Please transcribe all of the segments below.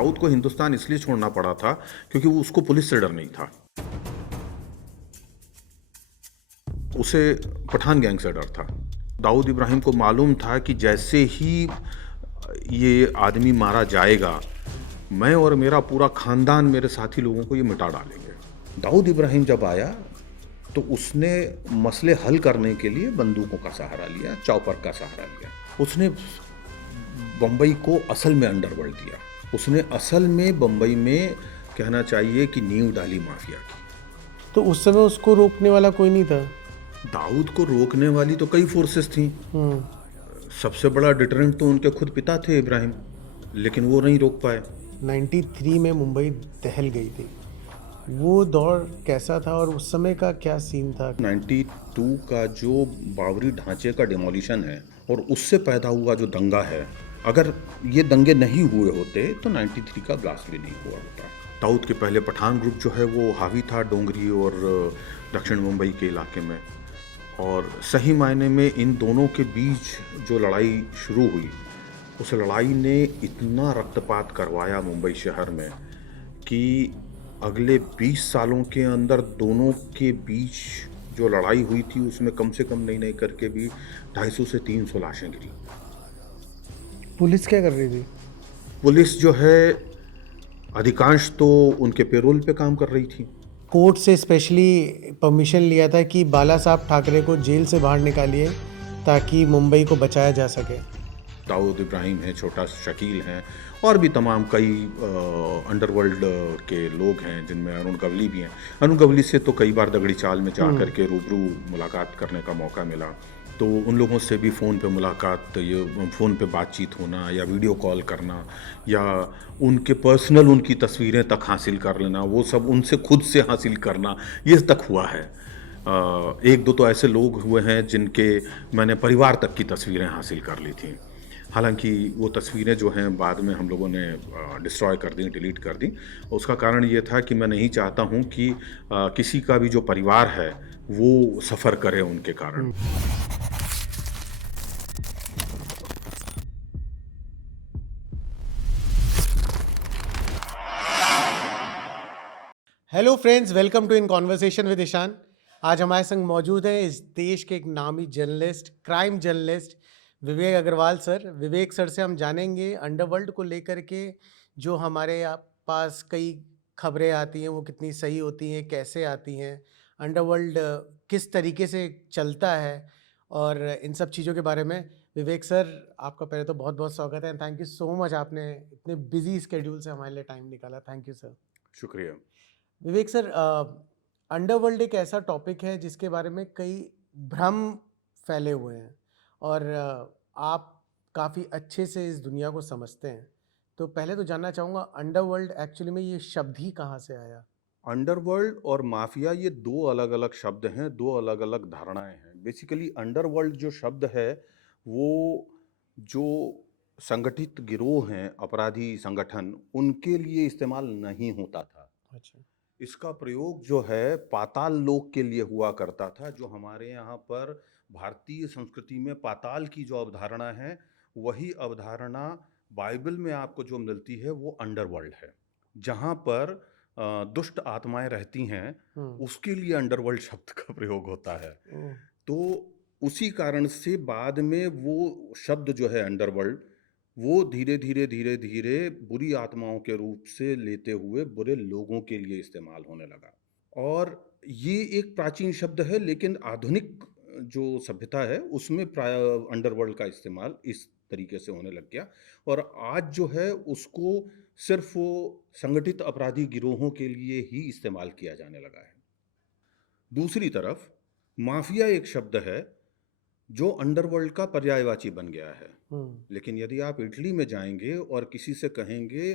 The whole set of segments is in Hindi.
दाऊद को हिंदुस्तान इसलिए छोड़ना पड़ा था क्योंकि वो उसको पुलिस से डर नहीं था, उसे पठान गैंग से डर था। दाऊद इब्राहिम को मालूम था कि जैसे ही ये आदमी मारा जाएगा, मैं और मेरा पूरा खानदान, मेरे साथी लोगों को ये मिटा डालेंगे। दाऊद इब्राहिम जब आया तो उसने मसले हल करने के लिए बंदूकों का सहारा लिया, चॉपर का सहारा लिया। उसने बम्बई को असल में अंडरवर्ल्ड दिया। उसने असल में बम्बई में, कहना चाहिए कि, नींव डाली माफिया की। तो उस समय उसको रोकने वाला कोई नहीं था। दाऊद को रोकने वाली तो कई फोर्सेस थी। सबसे बड़ा डिटरेंट तो उनके खुद पिता थे इब्राहिम, लेकिन वो नहीं रोक पाए। 93 में मुंबई दहल गई थी। वो दौर कैसा था और उस समय का क्या सीन था? 92 का जो बाबरी ढांचे का डिमोलिशन है और उससे पैदा हुआ जो दंगा है, अगर ये दंगे नहीं हुए होते तो 93 का ब्लास्ट भी नहीं हुआ होता। दाऊद के पहले पठान ग्रुप जो है वो हावी था डोंगरी और दक्षिण मुंबई के इलाके में, और सही मायने में इन दोनों के बीच जो लड़ाई शुरू हुई, उस लड़ाई ने इतना रक्तपात करवाया मुंबई शहर में कि अगले 20 सालों के अंदर दोनों के बीच जो लड़ाई हुई थी उसमें कम से कम नहीं करके भी 250 से 300 लाशें गिरी। पुलिस क्या कर रही थी? पुलिस जो है अधिकांश तो उनके पेरोल पे काम कर रही थी। कोर्ट से स्पेशली परमिशन लिया था कि बाला साहब ठाकरे को जेल से बाहर निकालिए ताकि मुंबई को बचाया जा सके। दाऊद इब्राहिम है, छोटा शकील हैं, और भी तमाम कई अंडरवर्ल्ड के लोग हैं, जिनमें अरुण गवली भी हैं। अरुण गवली से तो कई बार दगड़ी चाल में जा कर के रूबरू मुलाकात करने का मौका मिला, तो उन लोगों से भी फ़ोन पे मुलाकात, ये फ़ोन पे बातचीत होना या वीडियो कॉल करना या उनके पर्सनल उनकी तस्वीरें तक हासिल कर लेना, वो सब उनसे खुद से हासिल करना, ये तक हुआ है। एक दो तो ऐसे लोग हुए हैं जिनके मैंने परिवार तक की तस्वीरें हासिल कर ली थी। हालांकि वो तस्वीरें जो हैं बाद में हम लोगों ने डिस्ट्रॉय कर दी, डिलीट कर दी। उसका कारण ये था कि मैं नहीं चाहता हूँ कि किसी का भी जो परिवार है वो सफ़र करे उनके कारण। Hello friends, welcome to in conversation with Ishaan. आज हमारे संग मौजूद हैं इस देश के एक नामी जर्नलिस्ट, क्राइम जर्नलिस्ट विवेक अग्रवाल सर। विवेक सर से हम जानेंगे अंडरवर्ल्ड को लेकर के जो हमारे पास कई खबरें आती हैं वो कितनी सही होती हैं, कैसे आती हैं, अंडरवर्ल्ड किस तरीके से चलता है, और इन सब चीज़ों के बारे में। विवेक सर, आपका पहले तो बहुत बहुत स्वागत है and thank you so much, आपने इतने बिजी स्केड्यूल से हमारे लिए टाइम निकाला। Thank you sir. शुक्रिया। विवेक सर, अंडरवर्ल्ड एक ऐसा टॉपिक है जिसके बारे में कई भ्रम फैले हुए हैं और आप काफ़ी अच्छे से इस दुनिया को समझते हैं। तो पहले तो जानना चाहूँगा, अंडरवर्ल्ड एक्चुअली में ये शब्द ही कहाँ से आया? अंडरवर्ल्ड और माफिया ये दो अलग अलग शब्द हैं, दो अलग अलग धारणाएं हैं। बेसिकली अंडरवर्ल्ड जो शब्द है वो जो संगठित गिरोह हैं, अपराधी संगठन, उनके लिए इस्तेमाल नहीं होता था। अच्छा। इसका प्रयोग जो है पाताल लोक के लिए हुआ करता था। जो हमारे यहाँ पर भारतीय संस्कृति में पाताल की जो अवधारणा है, वही अवधारणा बाइबल में आपको जो मिलती है वो अंडरवर्ल्ड है। जहाँ पर दुष्ट आत्माएं रहती हैं, उसके लिए अंडरवर्ल्ड शब्द का प्रयोग होता है। तो उसी कारण से बाद में वो शब्द जो है अंडरवर्ल्ड, वो धीरे धीरे धीरे धीरे बुरी आत्माओं के रूप से लेते हुए बुरे लोगों के लिए इस्तेमाल होने लगा। और ये एक प्राचीन शब्द है, लेकिन आधुनिक जो सभ्यता है उसमें प्राय अंडरवर्ल्ड का इस्तेमाल इस तरीके से होने लग गया। और आज जो है उसको सिर्फ वो संगठित अपराधी गिरोहों के लिए ही इस्तेमाल किया जाने लगा है। दूसरी तरफ माफिया एक शब्द है जो अंडरवर्ल्ड का पर्यायवाची बन गया है। लेकिन यदि आप इटली में जाएंगे और किसी से कहेंगे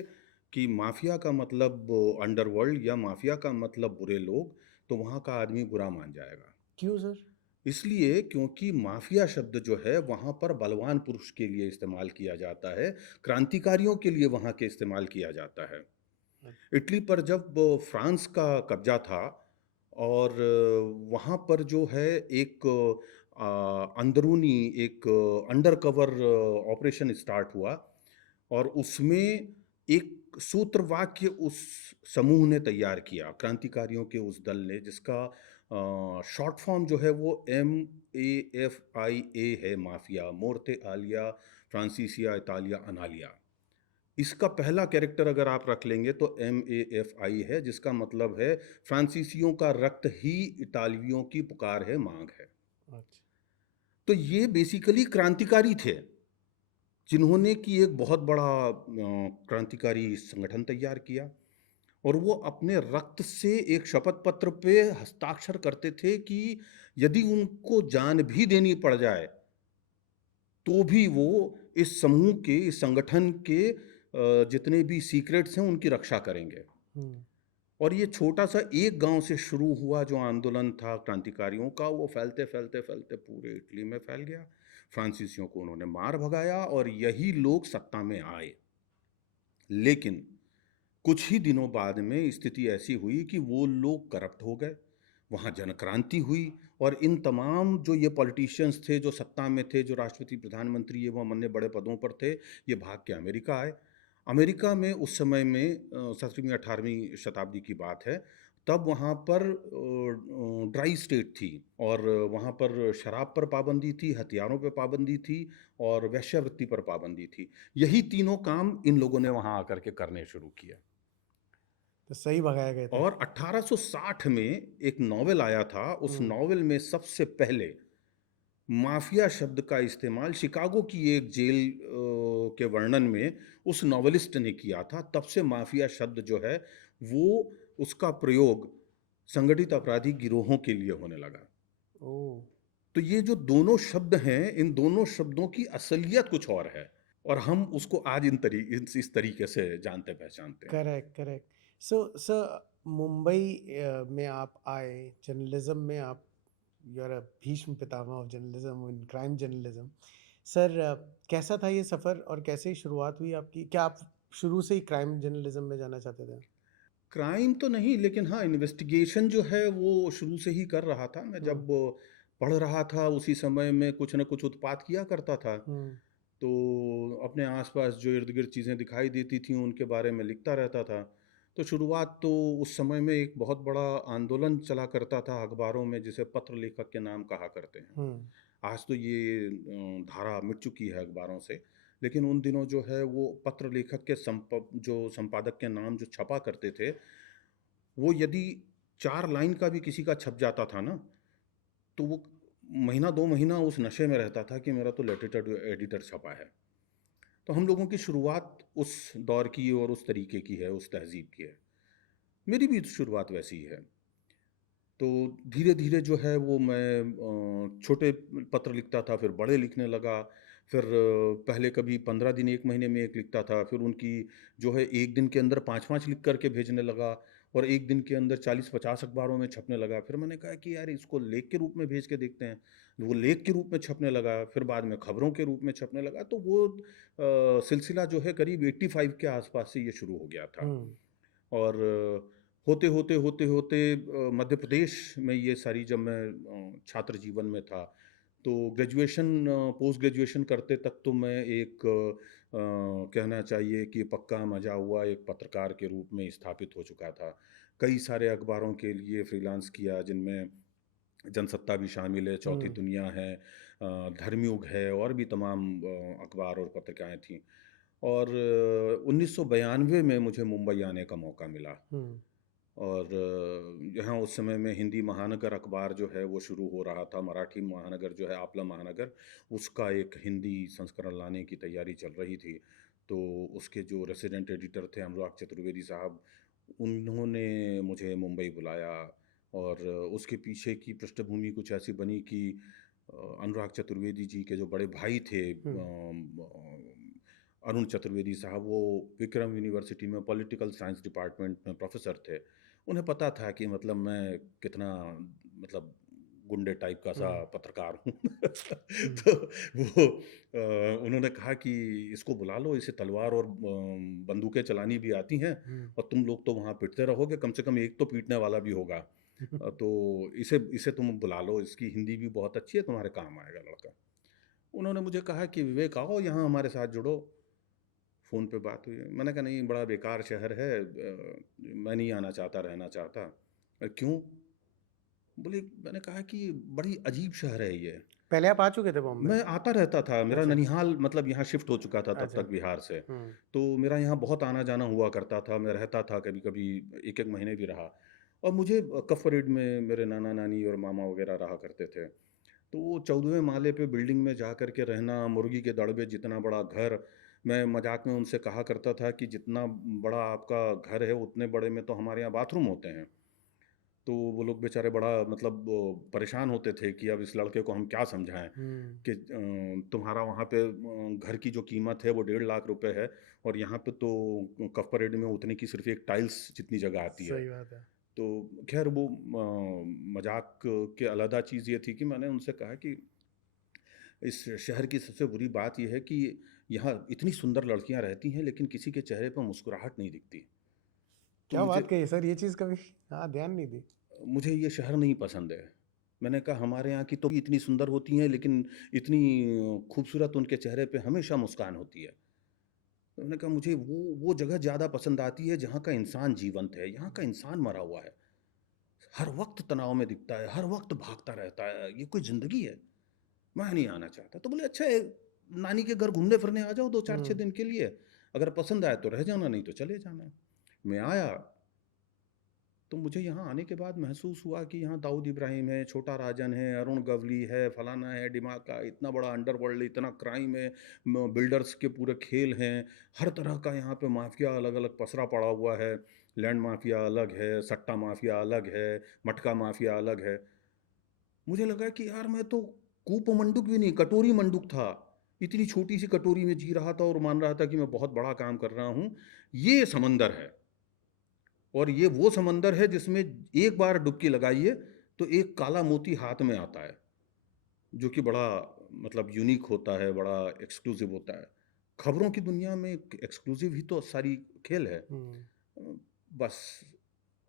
कि माफिया का मतलब अंडरवर्ल्ड या माफिया का मतलब बुरे लोग, तो वहाँ का आदमी बुरा मान जाएगा। क्यों सर? इसलिए क्योंकि माफिया शब्द जो है वहाँ पर बलवान पुरुष के लिए इस्तेमाल किया जाता है, क्रांतिकारियों के लिए वहाँ के इस्तेमाल किया जाता है। इटली पर जब फ्रांस का कब्जा था और वहाँ पर जो है एक अंदरूनी एक अंडर कवर ऑपरेशन स्टार्ट हुआ, और उसमें एक सूत्र वाक्य उस समूह ने तैयार किया, क्रांतिकारियों के उस दल ने, जिसका शॉर्ट फॉर्म जो है वो MAFIA है, माफिया, मोर्ते आलिया फ्रांसीसिया इतालिया अनालिया। इसका पहला कैरेक्टर अगर आप रख लेंगे तो MAFI है, जिसका मतलब है फ्रांसीसियों का रक्त ही इतालवियों की पुकार है, मांग है। अच्छा। तो ये बेसिकली क्रांतिकारी थे, जिन्होंने कि एक बहुत बड़ा क्रांतिकारी संगठन तैयार किया, और वो अपने रक्त से एक शपथ पत्र पे हस्ताक्षर करते थे कि यदि उनको जान भी देनी पड़ जाए तो भी वो इस समूह के, इस संगठन के जितने भी सीक्रेट्स हैं उनकी रक्षा करेंगे। हम्म। और ये छोटा सा एक गांव से शुरू हुआ जो आंदोलन था क्रांतिकारियों का, वो फैलते फैलते फैलते पूरे इटली में फैल गया। फ्रांसीसियों को उन्होंने मार भगाया और यही लोग सत्ता में आए। लेकिन कुछ ही दिनों बाद में स्थिति ऐसी हुई कि वो लोग करप्ट हो गए, वहाँ जनक्रांति हुई, और इन तमाम जो ये पॉलिटिशियंस थे, जो सत्ता में थे, जो राष्ट्रपति प्रधानमंत्री एवं अन्य बड़े पदों पर थे, ये भाग के अमेरिका आए। अमेरिका में उस समय में 17वीं 18वीं शताब्दी की बात है, तब वहाँ पर ड्राई स्टेट थी, और वहाँ पर शराब पर पाबंदी थी, हथियारों पर पाबंदी थी, और वेश्यावृत्ति पर पाबंदी थी। यही तीनों काम इन लोगों ने वहाँ आकर के करने शुरू किया। तो सही भगाए गए थे। और 1860 में एक नॉवेल आया था, उस नॉवेल में सबसे पहले माफिया शब्द का इस्तेमाल शिकागो की एक जेल के वर्णन में उस नॉवेलिस्ट ने किया था। तब से माफिया शब्द जो है वो, उसका प्रयोग संगठित अपराधी गिरोहों के लिए होने लगा। ओ। तो ये जो दोनों शब्द हैं, इन दोनों शब्दों की असलियत कुछ और है, और हम उसको आज इस तरीके से जानते पहचानते हैं। Correct, correct. So sir, Mumbai में आप आए, जर्नलिज्म में आप, you are a Bhishma Pitamah of journalism in crime journalism. Sir, कैसा था ये सफ़र और कैसे शुरुआत हुई आपकी? क्या आप शुरू से ही क्राइम जर्नलिज्म में जाना चाहते थे? क्राइम तो नहीं, लेकिन हाँ, इन्वेस्टिगेशन जो है वो शुरू से ही कर रहा था। मैं हम्म। जब पढ़ रहा था उसी समय में कुछ न कुछ उत्पात किया करता था। हम्म। तो अपने आसपास जो इर्द गिर्द चीज़ें दिखाई देती थीं उनके बारे में लिखता रहता था। तो शुरुआत तो उस समय में एक बहुत बड़ा आंदोलन चला करता था अखबारों में, जिसे पत्र लेखक के नाम कहा करते हैं। हम्म। आज तो ये धारा मिट चुकी है अखबारों से, लेकिन उन दिनों जो है वो पत्र लेखक के जो संपादक के नाम जो छपा करते थे, वो यदि 4 लाइन का भी किसी का छप जाता था ना, तो वो महीना 2 महीना उस नशे में रहता था कि मेरा तो लेटर एडिटर छपा है। तो हम लोगों की शुरुआत उस दौर की और उस तरीके की है, उस तहज़ीब की है। मेरी भी शुरुआत वैसी ही है। तो धीरे-धीरे जो है वो मैं छोटे पत्र लिखता था, फिर बड़े लिखने लगा। फिर पहले कभी 15 दिन 1 महीने में 1 लिखता था, फिर उनकी जो है 1 दिन के अंदर 5-5 लिख कर के भेजने लगा, और 1 दिन के अंदर 40-50 अखबारों में छपने लगा। फिर मैंने कहा कि यार इसको लेख के रूप में भेज के देखते हैं। वो लेख के रूप में छपने लगा, फिर बाद में खबरों के रूप में छपने लगा। तो वो सिलसिला जो है करीब 85 के आस-पास से ये शुरू हो गया था। हम्म। और होते मध्य प्रदेश में ये सारी, जब मैं छात्र जीवन में था, तो ग्रेजुएशन पोस्ट ग्रेजुएशन करते तक तो मैं एक कहना चाहिए कि पक्का मजा हुआ एक पत्रकार के रूप में स्थापित हो चुका था। कई सारे अखबारों के लिए फ्रीलांस किया, जिनमें जनसत्ता भी शामिल है, चौथी हम्म। दुनिया है, धर्मयुग है, और भी तमाम अखबार और पत्रिकाएं थीं। और 1992 में मुझे मुंबई आने का मौका मिला, हम्म। और यहाँ उस समय में हिंदी महानगर अखबार जो है वो शुरू हो रहा था। मराठी महानगर जो है, आपला महानगर, उसका एक हिंदी संस्करण लाने की तैयारी चल रही थी। तो उसके जो रेसिडेंट एडिटर थे अनुराग चतुर्वेदी साहब, उन्होंने मुझे मुंबई बुलाया, और उसके पीछे की पृष्ठभूमि कुछ ऐसी बनी कि अनुराग चतुर्वेदी जी के जो बड़े भाई थे, हम्म। अरुण चतुर्वेदी साहब, वो विक्रम यूनिवर्सिटी में पॉलिटिकल साइंस डिपार्टमेंट में प्रोफेसर थे। उन्हें पता था कि मतलब मैं कितना, मतलब गुंडे टाइप का सा हम्म। पत्रकार हूँ। हम्म। तो वो उन्होंने कहा कि इसको बुला लो, इसे तलवार और बंदूकें चलानी भी आती हैं, हम्म। और तुम लोग तो वहाँ पिटते रहोगे, कम से कम एक तो पीटने वाला भी होगा। तो इसे इसे तुम बुला लो, इसकी हिंदी भी बहुत अच्छी है, तुम्हारे काम आएगा लड़का। उन्होंने मुझे कहा कि विवेक आओ यहाँ हमारे साथ जुड़ो। फ़ोन पे बात हुई, मैंने कहा नहीं बड़ा बेकार शहर है, मैं नहीं आना चाहता, रहना चाहता। क्यों? बोले, मैंने कहा कि बड़ी अजीब शहर है ये। पहले आप आ चुके थे बॉम्बे? मैं आता रहता था, मेरा अच्छा, ननिहाल मतलब यहाँ शिफ्ट हो चुका था तब अच्छा। तक बिहार से। हुँ, तो मेरा यहाँ बहुत आना-जाना हुआ करता था, मैं रहता था, कभी-कभी 1-1 महीने भी रहा। और मुझे कफ परेड में मेरे नाना-नानी और मामा वग़ैरह रहा करते थे। तो वो 14वें माले पे बिल्डिंग में जा कर के रहना, मुर्गी के दड़बे जितना बड़ा घर, मैं मज़ाक में उनसे कहा करता था कि जितना बड़ा आपका घर है, उतने बड़े में तो हमारे यहाँ बाथरूम होते हैं। तो वो लोग बेचारे बड़ा मतलब वो परेशान होते थे कि अब इस लड़के को हम क्या समझाएँ हुँ। कि तुम्हारा वहाँ पे घर की जो कीमत है वो 1.5 लाख रुपए है और यहाँ पे तो कफ परेड में उतने की सिर्फ़ एक टाइल्स जितनी जगह आती है। सही बात है। तो ख़ैर वो मज़ाक के अलहदा चीज़ ये थी कि मैंने उनसे कहा कि इस शहर की सबसे बुरी बात ये है कि यहाँ इतनी सुंदर लड़कियाँ रहती हैं लेकिन किसी के चेहरे पे मुस्कुराहट नहीं दिखती। तो क्या मुझे बात कही सर, ये चीज़ कभी हाँ, ध्यान नहीं दी। मुझे ये शहर नहीं पसंद है। मैंने कहा हमारे यहाँ की तो इतनी सुंदर होती हैं लेकिन इतनी खूबसूरत उनके चेहरे पे हमेशा मुस्कान होती है। तो मैंने कहा मुझे वो जगह ज़्यादा पसंद आती है जहाँ का इंसान जीवंत है, यहाँ का इंसान मरा हुआ है। हर वक़्त तनाव में दिखता है, हर वक़्त भागता रहता है, ये कोई ज़िंदगी है? मैं नहीं आना चाहता। तो बोले अच्छा नानी के घर घूमने-फिरने आ जाओ 2 4-6 हुँ, दिन के लिए। अगर पसंद आए तो रह जाना, नहीं तो चले जाना। मैं आया तो मुझे यहाँ आने के बाद महसूस हुआ कि यहाँ दाऊद इब्राहिम है, छोटा राजन है, अरुण गवली है, फलाना है, ढिमाका, इतना बड़ा अंडरवर्ल्ड, इतना क्राइम है, बिल्डर्स के पूरे खेल हैं, हर तरह का यहाँ पे माफिया अलग-अलग पसरा पड़ा हुआ है, लैंड माफिया अलग है, सट्टा माफिया अलग है, मटका माफिया अलग है। मुझे लगा कि यार मैं तो कूप मंडूक भी नहीं, कटोरी मंडूक था। इतनी छोटी सी कटोरी में जी रहा था और मान रहा था कि मैं बहुत बड़ा काम कर रहा हूँ। ये समंदर है। और ये वो समंदर है जिसमें एक बार डुबकी लगाइए तो एक काला मोती हाथ में आता है, जो कि बड़ा मतलब यूनिक होता है, बड़ा एक्सक्लूसिव होता है। खबरों की दुनिया में एक्सक्लूसिव ही तो सारी खेल है। हुँ। बस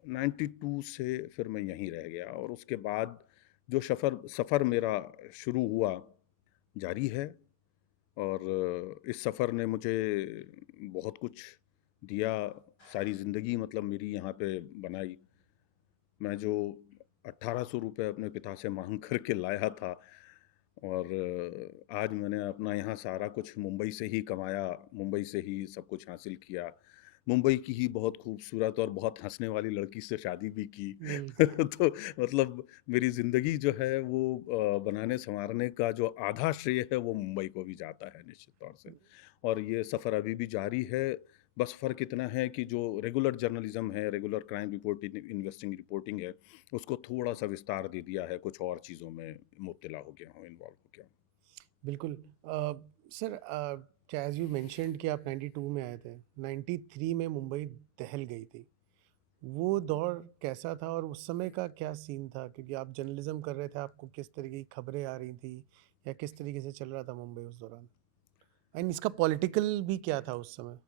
92 से फिर मैं यहीं रह गया और उसके बाद जो सफ़र सफ़र मेरा शुरू हुआ, जारी है और इस सफ़र ने मुझे बहुत कुछ दिया, सारी ज़िंदगी मतलब मेरी यहाँ पे बनाई। मैं जो 1800 रुपए अपने पिता से माँग कर के लाया था और आज मैंने अपना यहाँ सारा कुछ मुंबई से ही कमाया, मुंबई से ही सब कुछ हासिल किया। मुंबई की ही बहुत खूबसूरत और बहुत हँसने वाली लड़की से शादी भी की। बिल्कुल, तो मतलब मेरी ज़िंदगी जो है वो बनाने-सँवारने का जो आधा श्रेय है वो मुंबई को भी जाता है निश्चित तौर से। और ये सफ़र अभी भी जारी है। बस फ़र्क इतना है कि जो रेगुलर जर्नलिज़्म है, regular crime reporting investing reporting है, उसको थोड़ा-सा विस्तार दे दिया है, कुछ और चीज़ों में मुब्तला हो गया हूँ, इन्वॉल्व हो गया हूँ। बिल्कुल। सर एज़ यू मेंशन्ड कि आप 92 में आए थे, 93 में मुंबई दहल गई थी। वो दौर कैसा था और उस समय का क्या सीन था? क्योंकि आप जर्नलिज़्म कर रहे थे, आपको किस तरीके की खबरें आ रही थी या किस तरीके से चल रहा था मुंबई उस दौरान? एंड इसका पॉलिटिकल भी क्या था उस समय?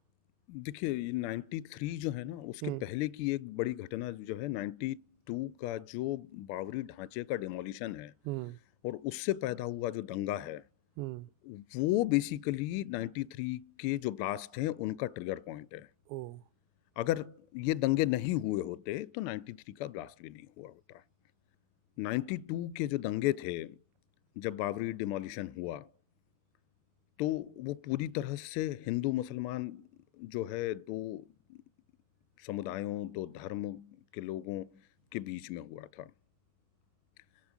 देखिए, ये 93 जो है ना, उसके हुँ, पहले की एक बड़ी घटना जो है 92 का जो बावरी ढांचे का डिमोलिशन है हुँ, और उससे पैदा हुआ जो दंगा है, हुँ। वो बेसिकली 93 के जो ब्लास्ट हैं, उनका ट्रिगर पॉइंट है। ओह! अगर ये दंगे नहीं हुए होते, तो 93 का ब्लास्ट भी नहीं हुआ होता। 92 के जो दंगे थे, जब बाबरी डिमोलिशन हुआ, तो वो पूरी तरह से हिंदू-मुसलमान जो है 2 समुदायों, 2 धर्म के लोगों के बीच में हुआ था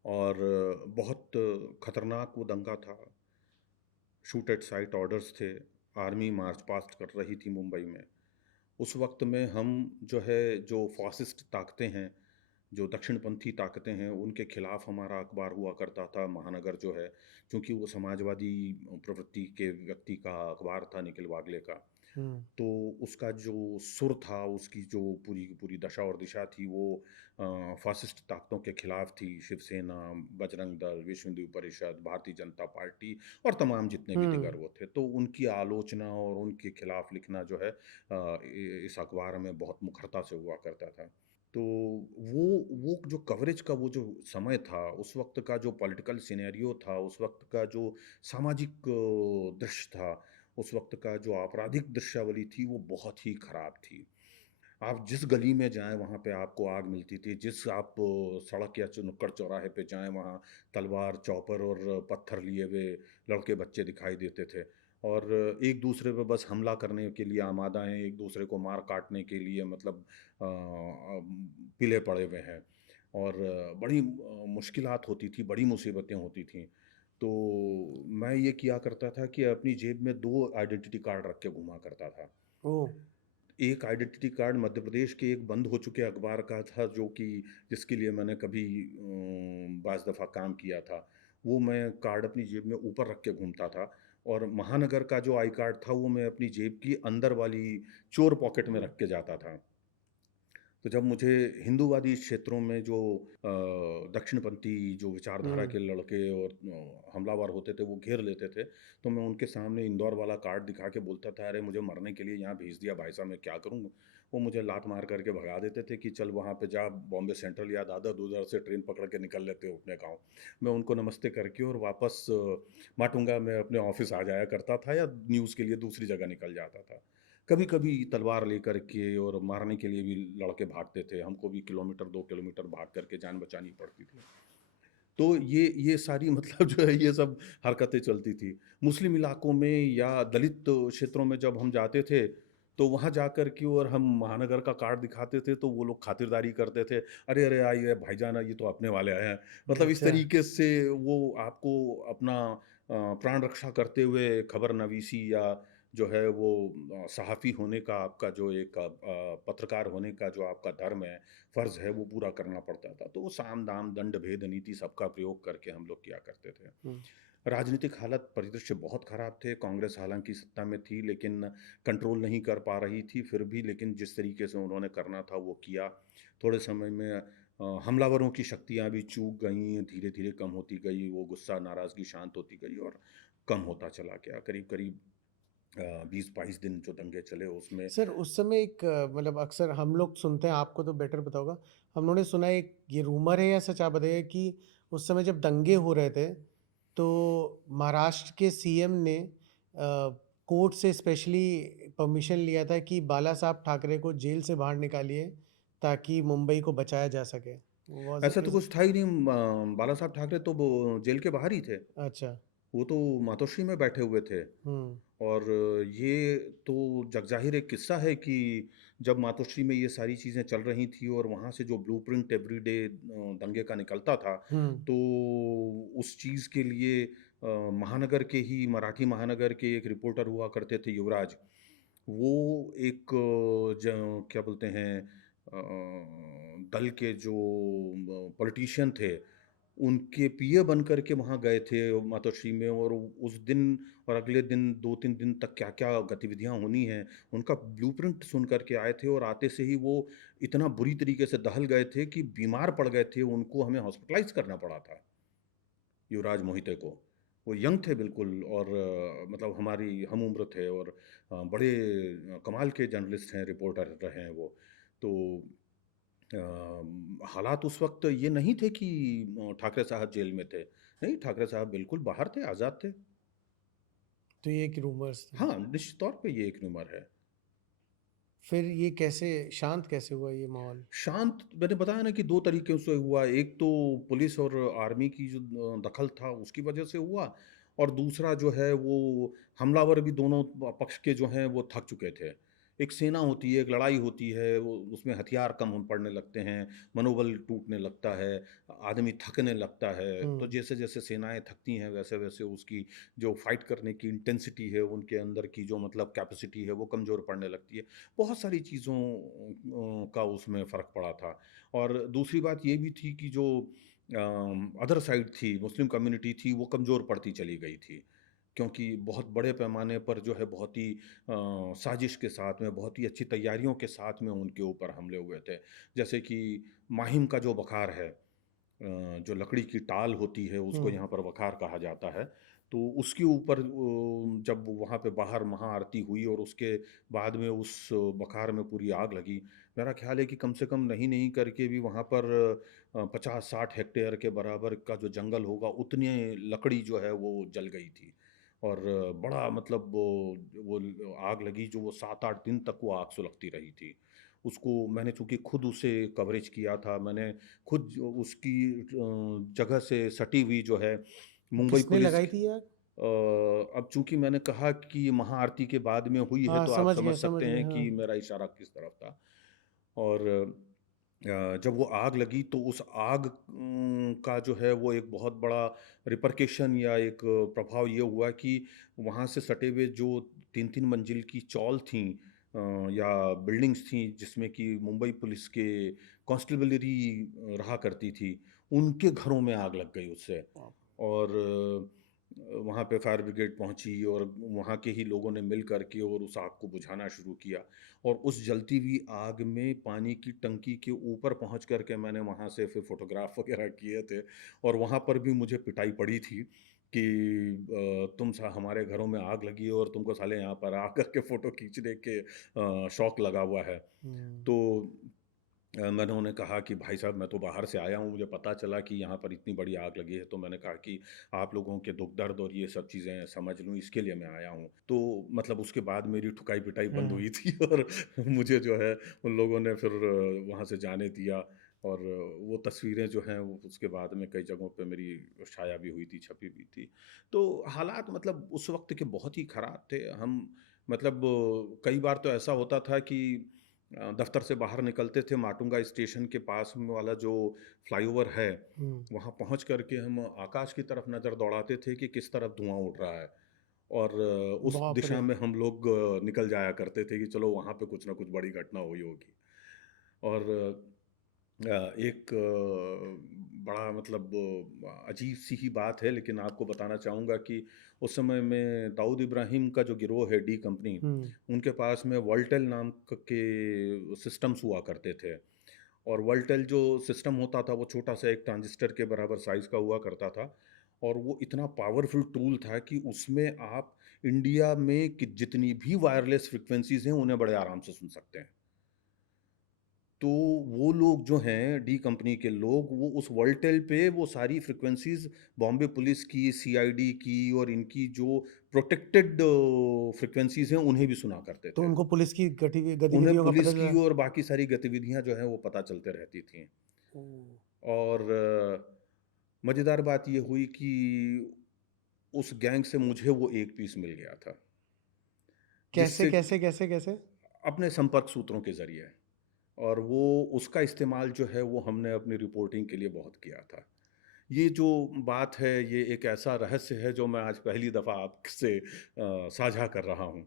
और बहुत खतरनाक वो दंगा था। शूट एट साइट ऑर्डर्स थे, आर्मी मार्च पास्ट कर रही थी मुंबई में। उस वक़्त में हम जो है, जो फ़ासिस्ट ताकतें हैं, जो दक्षिणपंथी ताकतें हैं, उनके खिलाफ़ हमारा अखबार हुआ करता था, महानगर जो है, चूँकि वो समाजवादी प्रवृत्ति के व्यक्ति का अखबार था निखिल वागले का। हुँ, तो उसका जो सुर था, उसकी जो पूरी की पूरी दशा और दिशा थी, वो फ़ासिस्ट ताकतों के खिलाफ़ थी। शिवसेना, बजरंग दल, विश्व हिंदू परिषद, भारतीय जनता पार्टी और तमाम जितने भी दिगर हुँ, वो थे। तो उनकी आलोचना और उनके खिलाफ़ लिखना जो है इस अखबार में बहुत मुखरता से हुआ करता था। तो वो जो कवरेज का वो जो समय था, उस वक़्त का जो पॉलिटिकल सिनेरियो था, उस वक़्त का जो सामाजिक दृश्य था, उस वक़्त का जो आपराधिक दृश्यावली थी वो बहुत ही ख़राब थी। आप जिस गली में जाएँ वहाँ पे आपको आग मिलती थी, जिस आप सड़क या नुक्कड़ चौराहे पे जाएँ वहाँ तलवार, चॉपर और पत्थर लिए हुए लड़के बच्चे दिखाई देते थे और एक-दूसरे पे बस हमला करने के लिए आमादा हैं, एक-दूसरे को मार काटने के लिए मतलब पिले पड़े हुए हैं और बड़ी मुश्किलात होती थी, बड़ी मुसीबतें होती थीं। तो मैं ये किया करता था कि अपनी जेब में 2 आइडेंटिटी कार्ड रख के घूमा करता था। ओह! एक आइडेंटिटी कार्ड मध्य प्रदेश के एक बंद हो चुके अखबार का था जो कि जिसके लिए मैंने कभी बाज़ दफ़ा काम किया था। वो मैं कार्ड अपनी जेब में ऊपर रख के घूमता था और महानगर का जो आई कार्ड था वो मैं अपनी जेब की अंदर वाली चोर पॉकेट में रख के जाता था। तो जब मुझे हिंदूवादी क्षेत्रों में जो दक्षिणपंथी जो विचारधारा हुँ। के लड़के और हमलावर होते थे, वो घेर लेते थे, तो मैं उनके सामने इंदौर वाला कार्ड दिखा के बोलता था, "अरे! मुझे मरने के लिए यहाँ भेज दिया भाई साहब, मैं क्या करूँ?" वो मुझे लात मार कर के भगा देते थे कि, "चल वहाँ पे जा, बॉम्बे सेंट्रल या दादर-दूदर से ट्रेन पकड़ के निकल लेते हो अपने गाँव।" मैं उनको नमस्ते करके और वापस माटुंगा में अपने ऑफ़िस आ जाया करता था या न्यूज़ के लिए दूसरी जगह निकल जाता था। कभी-कभी तलवार लेकर के और मारने के लिए भी लड़के भागते थे, हमको भी किलोमीटर 2 किलोमीटर भाग कर के जान बचानी पड़ती थी। तो ये सारी मतलब जो है ये सब हरकतें चलती थी। मुस्लिम इलाकों में या दलित क्षेत्रों में जब हम जाते थे, तो वहाँ जाकर के और हम महानगर का कार्ड दिखाते थे, तो वो लोग खातिरदारी करते थे, "अरे! अरे! आइए भाईजान ये तो अपने वाले आए हैं।" मतलब इस अच्छा। तरीके से वो आपको अपना प्राण रक्षा करते हुए खबरनवीसी या जो है वो सहाफ़ी होने का आपका जो एक पत्रकार होने का जो आपका धर्म है, फ़र्ज़ है वो पूरा करना पड़ता था। तो वो साम, दाम, दंड, भेद, नीति सबका प्रयोग करके हम लोग किया करते थे। हुँ। राजनीतिक हालत परिदृश्य बहुत ख़राब थे, कांग्रेस हालाँकि सत्ता में थी लेकिन कंट्रोल नहीं कर पा रही थी, फिर भी लेकिन जिस तरीके से उन्होंने करना था वो किया। थोड़े समय में हमलावरों की शक्तियाँ भी चूक गईं, धीरे-धीरे कम होती गई, वो गुस्सा, नाराज़गी शांत होती गई और कम होता चला गया। करीब-करीब 20-22 दिन जो दंगे चले उसमें सर उस समय एक मतलब अक्सर हम लोग सुनते हैं, आपको तो बेटर पता होगा। हम लोगों ने सुना है, एक ये रूमर है या सच आप बताइए कि उस समय जब दंगे हो रहे थे, तो महाराष्ट्र के सीएम ने कोर्ट से स्पेशली परमिशन लिया था कि बाला साहब ठाकरे को जेल से बाहर निकालिए, ताकि मुंबई को बचाया जा सके। वाज़ ऐसा तो इज़ कुछ था ही नहीं बाला साहब ठाकरे तो वो जेल के बाहर ही थे। अच्छा। वो तो मातोश्री में बैठे हुए थे हुँ, और ये तो जगज़ाहिर एक किस्सा है कि जब मातोश्री में ये सारी चीज़ें चल रही थी और वहाँ से जो ब्लूप्रिंट एवरीडे दंगे का निकलता था, हुँ, तो उस चीज़ के लिए महानगर के ही मराठी महानगर के एक रिपोर्टर हुआ करते थे युवराज। वो एक क्या बोलते हैं दल के जो पॉलिटिशियन थे, उनके पीए बन कर के वहाँ गए थे मातोश्री में और उस दिन और अगले दिन 2-3 दिन तक क्या-क्या गतिविधियाँ होनी हैं, उनका ब्लूप्रिंट सुन कर के आए थे और आते से ही वो इतना बुरी तरीके से दहल गए थे कि बीमार पड़ गए थे, उनको हमें हॉस्पिटलाइज़ करना पड़ा था, युवराज मोहिते को। वो यंग थे बिल्कुल और मतलब हमारी हम उम्र थे और बड़े कमाल के जर्नलिस्ट हैं, रिपोर्टर रहे हैं वो। तो हालात उस वक़्त ये नहीं थे कि ठाकरे साहब जेल में थे। नहीं, ठाकरे साहब बिल्कुल बाहर थे, आज़ाद थे। तो ये एक रूमर्स थे। हाँ, निश्चित तौर पे ये एक न्यूमर है। फिर ये कैसे शांत कैसे हुआ ये माहौल? शांत मैंने बताया ना कि 2 तरीके से हुआ। एक तो पुलिस और आर्मी की जो दखल था उसकी वजह से हुआ और दूसरा जो है वो हमलावर भी दोनों पक्ष के जो हैं वो थक चुके थे। एक सेना होती है, एक लड़ाई होती है, वो उसमें हथियार कम हो पड़ने लगते हैं, मनोबल टूटने लगता है, आदमी थकने लगता है। तो हुँ, जैसे-जैसे सेनाएँ थकती हैं वैसे-वैसे उसकी जो फ़ाइट करने की इंटेंसिटी है, उनके अंदर की जो मतलब कैपेसिटी है वो कमज़ोर पड़ने लगती है। बहुत सारी चीज़ों का उसमें फ़र्क पड़ा था और दूसरी बात ये भी थी कि जो अदर साइड थी, मुस्लिम कम्युनिटी थी, वो कमज़ोर पड़ती चली गई थी। क्योंकि बहुत बड़े पैमाने पर जो है बहुत ही साजिश के साथ में, बहुत ही अच्छी तैयारियों के साथ में उनके ऊपर हमले हुए थे। जैसे कि माहिम का जो वक़ार है जो लकड़ी की टाल होती है उसको हुँ। यहाँ पर वखार कहा जाता है। तो उसके ऊपर जब वहाँ पे बाहर महाआरती हुई और उसके बाद में उस वखार में पूरी आग लगी। मेरा ख़्याल है कि कम से कम नहीं-नहीं करके भी वहाँ पर 50-60 हेक्टेयर के बराबर का जो जंगल होगा उतनी लकड़ी जो है वो जल गई थी। और बड़ा मतलब वो आग लगी जो वो 7-8 दिन तक वो आग सुलगती रही थी। उसको मैंने चूँकि खुद उसे कवरेज किया था, मैंने खुद उसकी जगह से सटी हुई जो है मुंबई किसने पुलिस लगाई थी ये आग? अब चूँकि मैंने कहा कि महाआरती के बाद में हुई है, हाँ, तो आप समझ समझ सकते गए, हैं हाँ। कि मेरा इशारा किस तरफ था। और जब वो आग लगी तो उस आग का जो है वो एक बहुत बड़ा रिपरकेशन या एक प्रभाव ये हुआ कि वहाँ से सटे हुए जो 3-3 मंजिल की चॉल थीं या बिल्डिंग्स थीं जिसमें कि मुंबई पुलिस के कांस्टेबलरी रहा करती थी, उनके घरों में आग लग गई उससे। बाप और वहाँ पे फायर ब्रिगेड पहुँची और वहाँ के ही लोगों ने मिल कर के और उस आग को बुझाना शुरू किया। और उस जलती हुई आग में पानी की टंकी के ऊपर पहुँच कर के मैंने वहाँ से फिर फ़ोटोग्राफ वग़ैरह किए थे और वहाँ पर भी मुझे पिटाई पड़ी थी कि तुम हमारे घरों में आग लगी है और तुमको साले यहाँ पर आकर के फ़ोटो खींचने के शौक लगा हुआ है। हुँ। तो मैंने उन्हें कहा कि भाई साहब मैं तो बाहर से आया हूँ, मुझे पता चला कि यहाँ पर इतनी बड़ी आग लगी है, तो मैंने कहा कि आप लोगों के दुःख दर्द और ये सब चीज़ें समझ लूँ, इसके लिए मैं आया हूँ। तो मतलब उसके बाद मेरी ठुकाई-पिटाई बंद हाँ। हुई थी और मुझे जो है उन लोगों ने फिर वहाँ से जाने दिया और वो तस्वीरें जो हैं वो उसके बाद में कई जगहों पे मेरी शाया भी हुई थी, छपी भी थी। तो हालात मतलब उस वक़्त के बहुत ही ख़राब थे। हम मतलब कई बार तो ऐसा होता था कि दफ्तर से बाहर निकलते थे माटुंगा स्टेशन के पास में वाला जो फ्लाईओवर है, हुँ। वहाँ पहुँच कर के हम आकाश की तरफ नज़र दौड़ाते थे कि किस तरफ धुआँ उठ रहा है। और उस बाप रे! दिशा में हम लोग निकल जाया करते थे कि चलो वहाँ पे कुछ ना कुछ बड़ी घटना हुई होगी। और एक बड़ा मतलब अजीब-सी ही बात है लेकिन आपको बताना चाहूँगा कि उस समय में दाऊद इब्राहिम का जो गिरोह है डी कंपनी, हुँ। उनके पास में वर्ल्टेल नाम के सिस्टम्स हुआ करते थे। और वर्ल्टेल जो सिस्टम होता था वो छोटा-सा एक ट्रांजिस्टर के बराबर साइज़ का हुआ करता था और वो इतना पावरफुल टूल था कि उसमें आप इंडिया में कि जितनी भी वायरलेस फ्रीक्वेंसीज़ हैं, उन्हें बड़े आराम से सुन सकते हैं। तो वो लोग जो हैं डी कंपनी के लोग वो उस वर्ल्टेल पे वो सारी फ्रीक्वेंसीज़ बॉम्बे पुलिस की, सीआईडी की और इनकी जो प्रोटेक्टेड फ्रीक्वेंसीज़ हैं उन्हें भी सुना करते तो थे। उनको पुलिस की उन्हें गतिविधियों का पुलिस पता की चला? और बाकी सारी गतिविधियाँ जो हैं वो पता चलते रहती थीं। ओह! और मज़ेदार बात ये हुई कि उस गैंग से मुझे वो एक पीस मिल गया था, कैसे, जिससे कैसे, कैसे, कैसे? अपने संपर्क सूत्रों के ज़रिए। और वो उसका इस्तेमाल जो है वो हमने अपनी रिपोर्टिंग के लिए बहुत किया था। ये जो बात है ये एक ऐसा रहस्य है जो मैं आज पहली दफ़ा आपसे साझा कर रहा हूँ।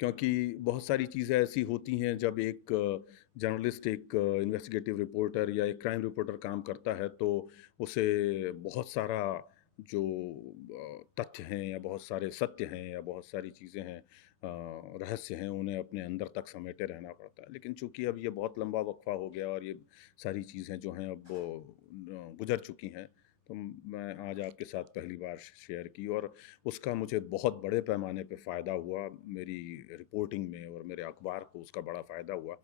क्योंकि बहुत सारी चीज़ें ऐसी होती हैं जब एक जर्नलिस्ट एक इन्वेस्टिगेटिव रिपोर्टर या एक क्राइम रिपोर्टर काम करता है तो उसे बहुत सारा जो तथ्य हैं या बहुत सारे सत्य हैं या बहुत सारी चीज़ें हैं रहस्य हैं उन्हें अपने अंदर तक समेटे रहना पड़ता है। लेकिन चूँकि अब ये बहुत लंबा वक़्फ़ा हो गया और ये सारी चीज़ें जो हैं अब गुज़र चुकी हैं, तो मैं आज आपके साथ पहली बार शेयर की और उसका मुझे बहुत बड़े पैमाने पे फ़ायदा हुआ, मेरी रिपोर्टिंग में और मेरे अखबार को उसका बड़ा फ़ायदा हुआ।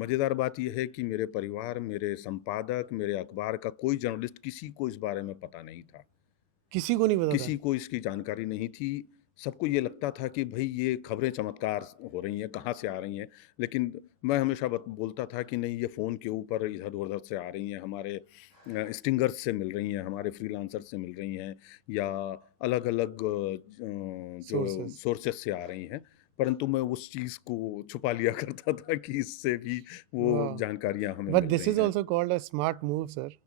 मज़ेदार बात ये है कि मेरे परिवार, मेरे संपादक, मेरे अखबार का कोई जर्नलिस्ट किसी को इस बारे में पता नहीं था। किसी को नहीं पता था? किसी को इसकी जानकारी नहीं थी। सबको ये लगता था कि भई ये खबरें चमत्कार हो रही हैं, कहाँ से आ रही हैं? लेकिन मैं हमेशा बोलता था कि नहीं ये फ़ोन के ऊपर इधर-उधर से आ रही हैं, हमारे स्टिंगर्स से मिल रही हैं, हमारे फ्रीलांसर से मिल रही हैं या अलग-अलग जो सोर्सेज़। सोर्सेज़ से आ रही हैं। परंतु मैं उस चीज़ को छुपा लिया करता था कि इससे भी वो वाह! जानकारियाँ हमें बट मिल दिस रही इज़ हैं। Also called a smart move sir.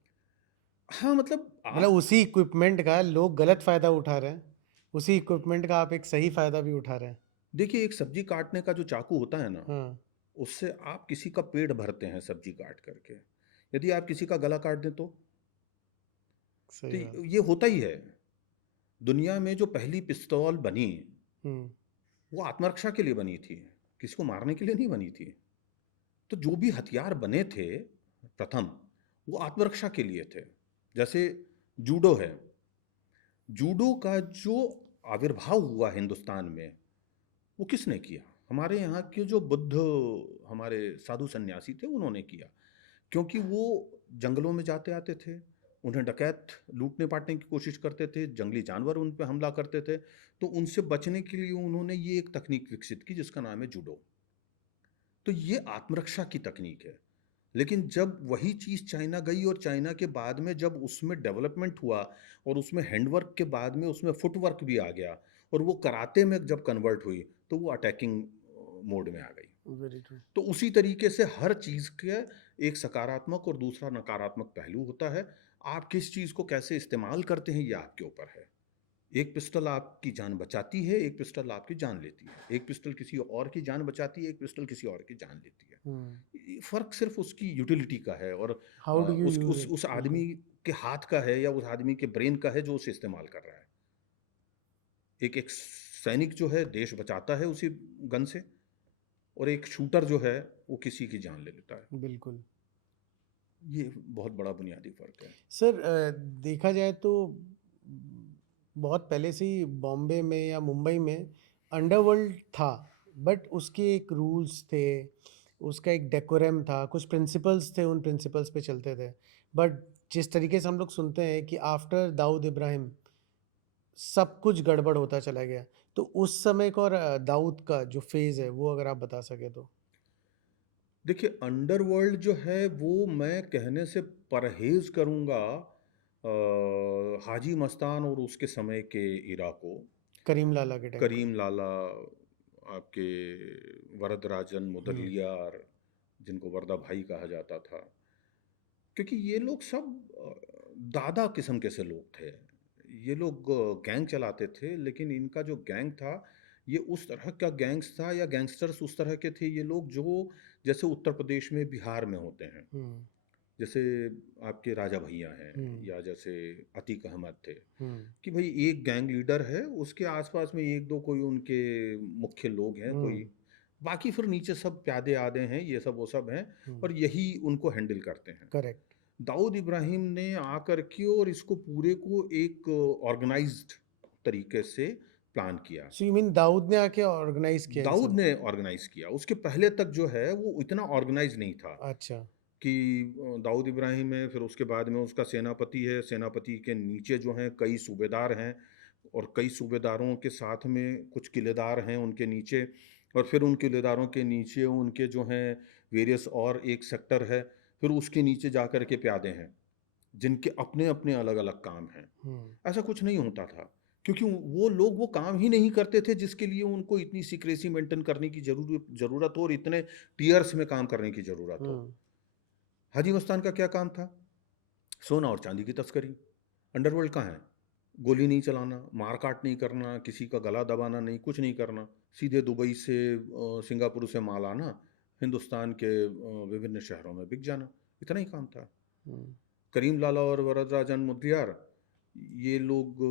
हाँ, मतलब मतलब आप उसी इक्विपमेंट का लोग गलत फ़ायदा उठा रहे हैं। उसी इक्विपमेंट का आप एक सही फ़ायदा भी उठा रहे हैं। देखिए एक सब्ज़ी काटने का जो चाकू होता है ना हाँ, उससे आप किसी का पेट भरते हैं सब्जी काट करके। यदि आप किसी का गला काट दें तो सही बात। ये होता ही है। दुनिया में जो पहली पिस्तौल बनी, हुँ, वो आत्मरक्षा के लिए बनी थी, किसी को मारने के लिए नहीं बनी थी। तो जो भी हथियार बने थे प्रथम, वो आत्मरक्षा के लिए थे। जैसे जूडो है, जूडो का जो आविर्भाव हुआ हिंदुस्तान में, वो किसने किया? हमारे यहाँ के जो बुद्ध हमारे साधु सन्यासी थे, उन्होंने किया। क्योंकि वो जंगलों में जाते आते थे, उन्हें डकैत लूटने पाटने की कोशिश करते थे, जंगली जानवर उन पे हमला करते थे, तो उनसे बचने के लिए उन्होंने ये एक तकनीक विकसित की जिसका नाम है जूडो। तो ये आत्मरक्षा की तकनीक है। लेकिन जब वही चीज़ चाइना गई और चाइना के बाद में जब उसमें डेवलपमेंट हुआ और उसमें हैंडवर्क के बाद में उसमें फुटवर्क भी आ गया और वो कराटे में जब कन्वर्ट हुई, तो वो अटैकिंग मोड में आ गई। Very true. तो उसी तरीके से हर चीज़ के एक सकारात्मक और दूसरा नकारात्मक पहलू होता है। आप किस चीज़ को कैसे इस्तेमाल करते हैं, ये आपके ऊपर है। एक पिस्टल आपकी जान बचाती है, एक पिस्टल आपकी जान लेती है। एक पिस्टल किसी और की जान बचाती है, एक पिस्टल किसी और की जान लेती है। ये फ़र्क सिर्फ़ उसकी यूटिलिटी का है और हाउ डू यू यूज उस इट? बिल्कुल। आदमी के हाथ का है या उस आदमी के ब्रेन का है जो उसे इस्तेमाल कर रहा है। एक सैनिक जो है देश बचाता है उसी गन से और एक शूटर जो है वो किसी की जान ले लेता है। बिल्कुल। ये बहुत बड़ा बुनियादी फ़र्क है। सर देखा जाए तो बहुत पहले से ही बॉम्बे में या मुंबई में अंडरवर्ल्ड था, बट उसके एक रूल्स थे, उसका एक डेकोरम था, कुछ प्रिंसिपल्स थे, उन प्रिंसिपल्स पे चलते थे। बट जिस तरीके से हम लोग सुनते हैं कि आफ्टर दाऊद इब्राहिम सब कुछ गड़बड़ होता चला गया, तो उस समय का और दाऊद का जो फेज़ है वो अगर आप बता सकें तो? देखिए, अंडरवर्ल्ड जो है वो मैं कहने से परहेज़ करूँगा हाजी मस्तान और उसके समय के इरा को। करीम लाला के टाइम को। करीम लाला, आपके वरदराजन हुँ, मुदलियार, जिनको वरदा भाई कहा जाता था। क्योंकि ये लोग सब दादा किस्म के से लोग थे। ये लोग गैंग चलाते थे, लेकिन इनका जो गैंग था, ये उस तरह का गैंग्स था या गैंगस्टर्स उस तरह के थे ये लोग जो जैसे उत्तर प्रदेश में, बिहार में होते हैं। हुँ, जैसे आपके राजा भैया हैं हुँ, या जैसे अतीक अहमद थे, हुँ, कि भई एक गैंग लीडर है, उसके आस-पास में 1-2 कोई उनके मुख्य लोग हैं, हुँ, कोई बाकी फिर नीचे सब प्यादे-आदे हैं, ये सब वो सब हैं हुँ, और यही उनको हैंडल करते हैं। करेक्ट। दाऊद इब्राहिम ने आकर के और इसको पूरे को एक ऑर्गेनाइज़्ड तरीके से प्लान किया। सो यू मीन दाऊद ने आके ऑर्गेनाइज़ किया इन दाऊद सब? ने ऑर्गेनाइज़ किया, उसके पहले तक जो है वो इतना ऑर्गेनाइज़ नहीं था अच्छा। कि दाऊद इब्राहिम है, फिर उसके बाद में उसका सेनापति है, सेनापति के नीचे जो हैं कई सूबेदार हैं और कई सूबेदारों के साथ में कुछ किलेदार हैं उनके नीचे और फिर उन किलेदारों के नीचे उनके जो हैं वेरियस और एक सेक्टर है, फिर उसके नीचे जाकर के प्यादे हैं। जिनके अपने-अपने अलग-अलग काम हैं। हुँ, ऐसा कुछ नहीं होता था, क्योंकि वो लोग वो काम ही नहीं करते थे जिसके लिए उनको इतनी सीक्रेसी मेंटेन करने की ज़रूरत हो और इतने टियर्स में काम करने की ज़रूरत हो। हुँ, हाजी मस्तान का क्या काम था? सोना और चांदी की तस्करी। अंडरवर्ल्ड कहाँ है? गोली नहीं चलाना, मार-काट नहीं करना, किसी का गला दबाना नहीं, कुछ नहीं करना। सीधे दुबई से सिंगापुर से माल आना, हिंदुस्तान के विभिन्न शहरों में बिक जाना, इतना ही काम था। हुँ, करीम लाला और वरदराजन मुदलियार, ये लोग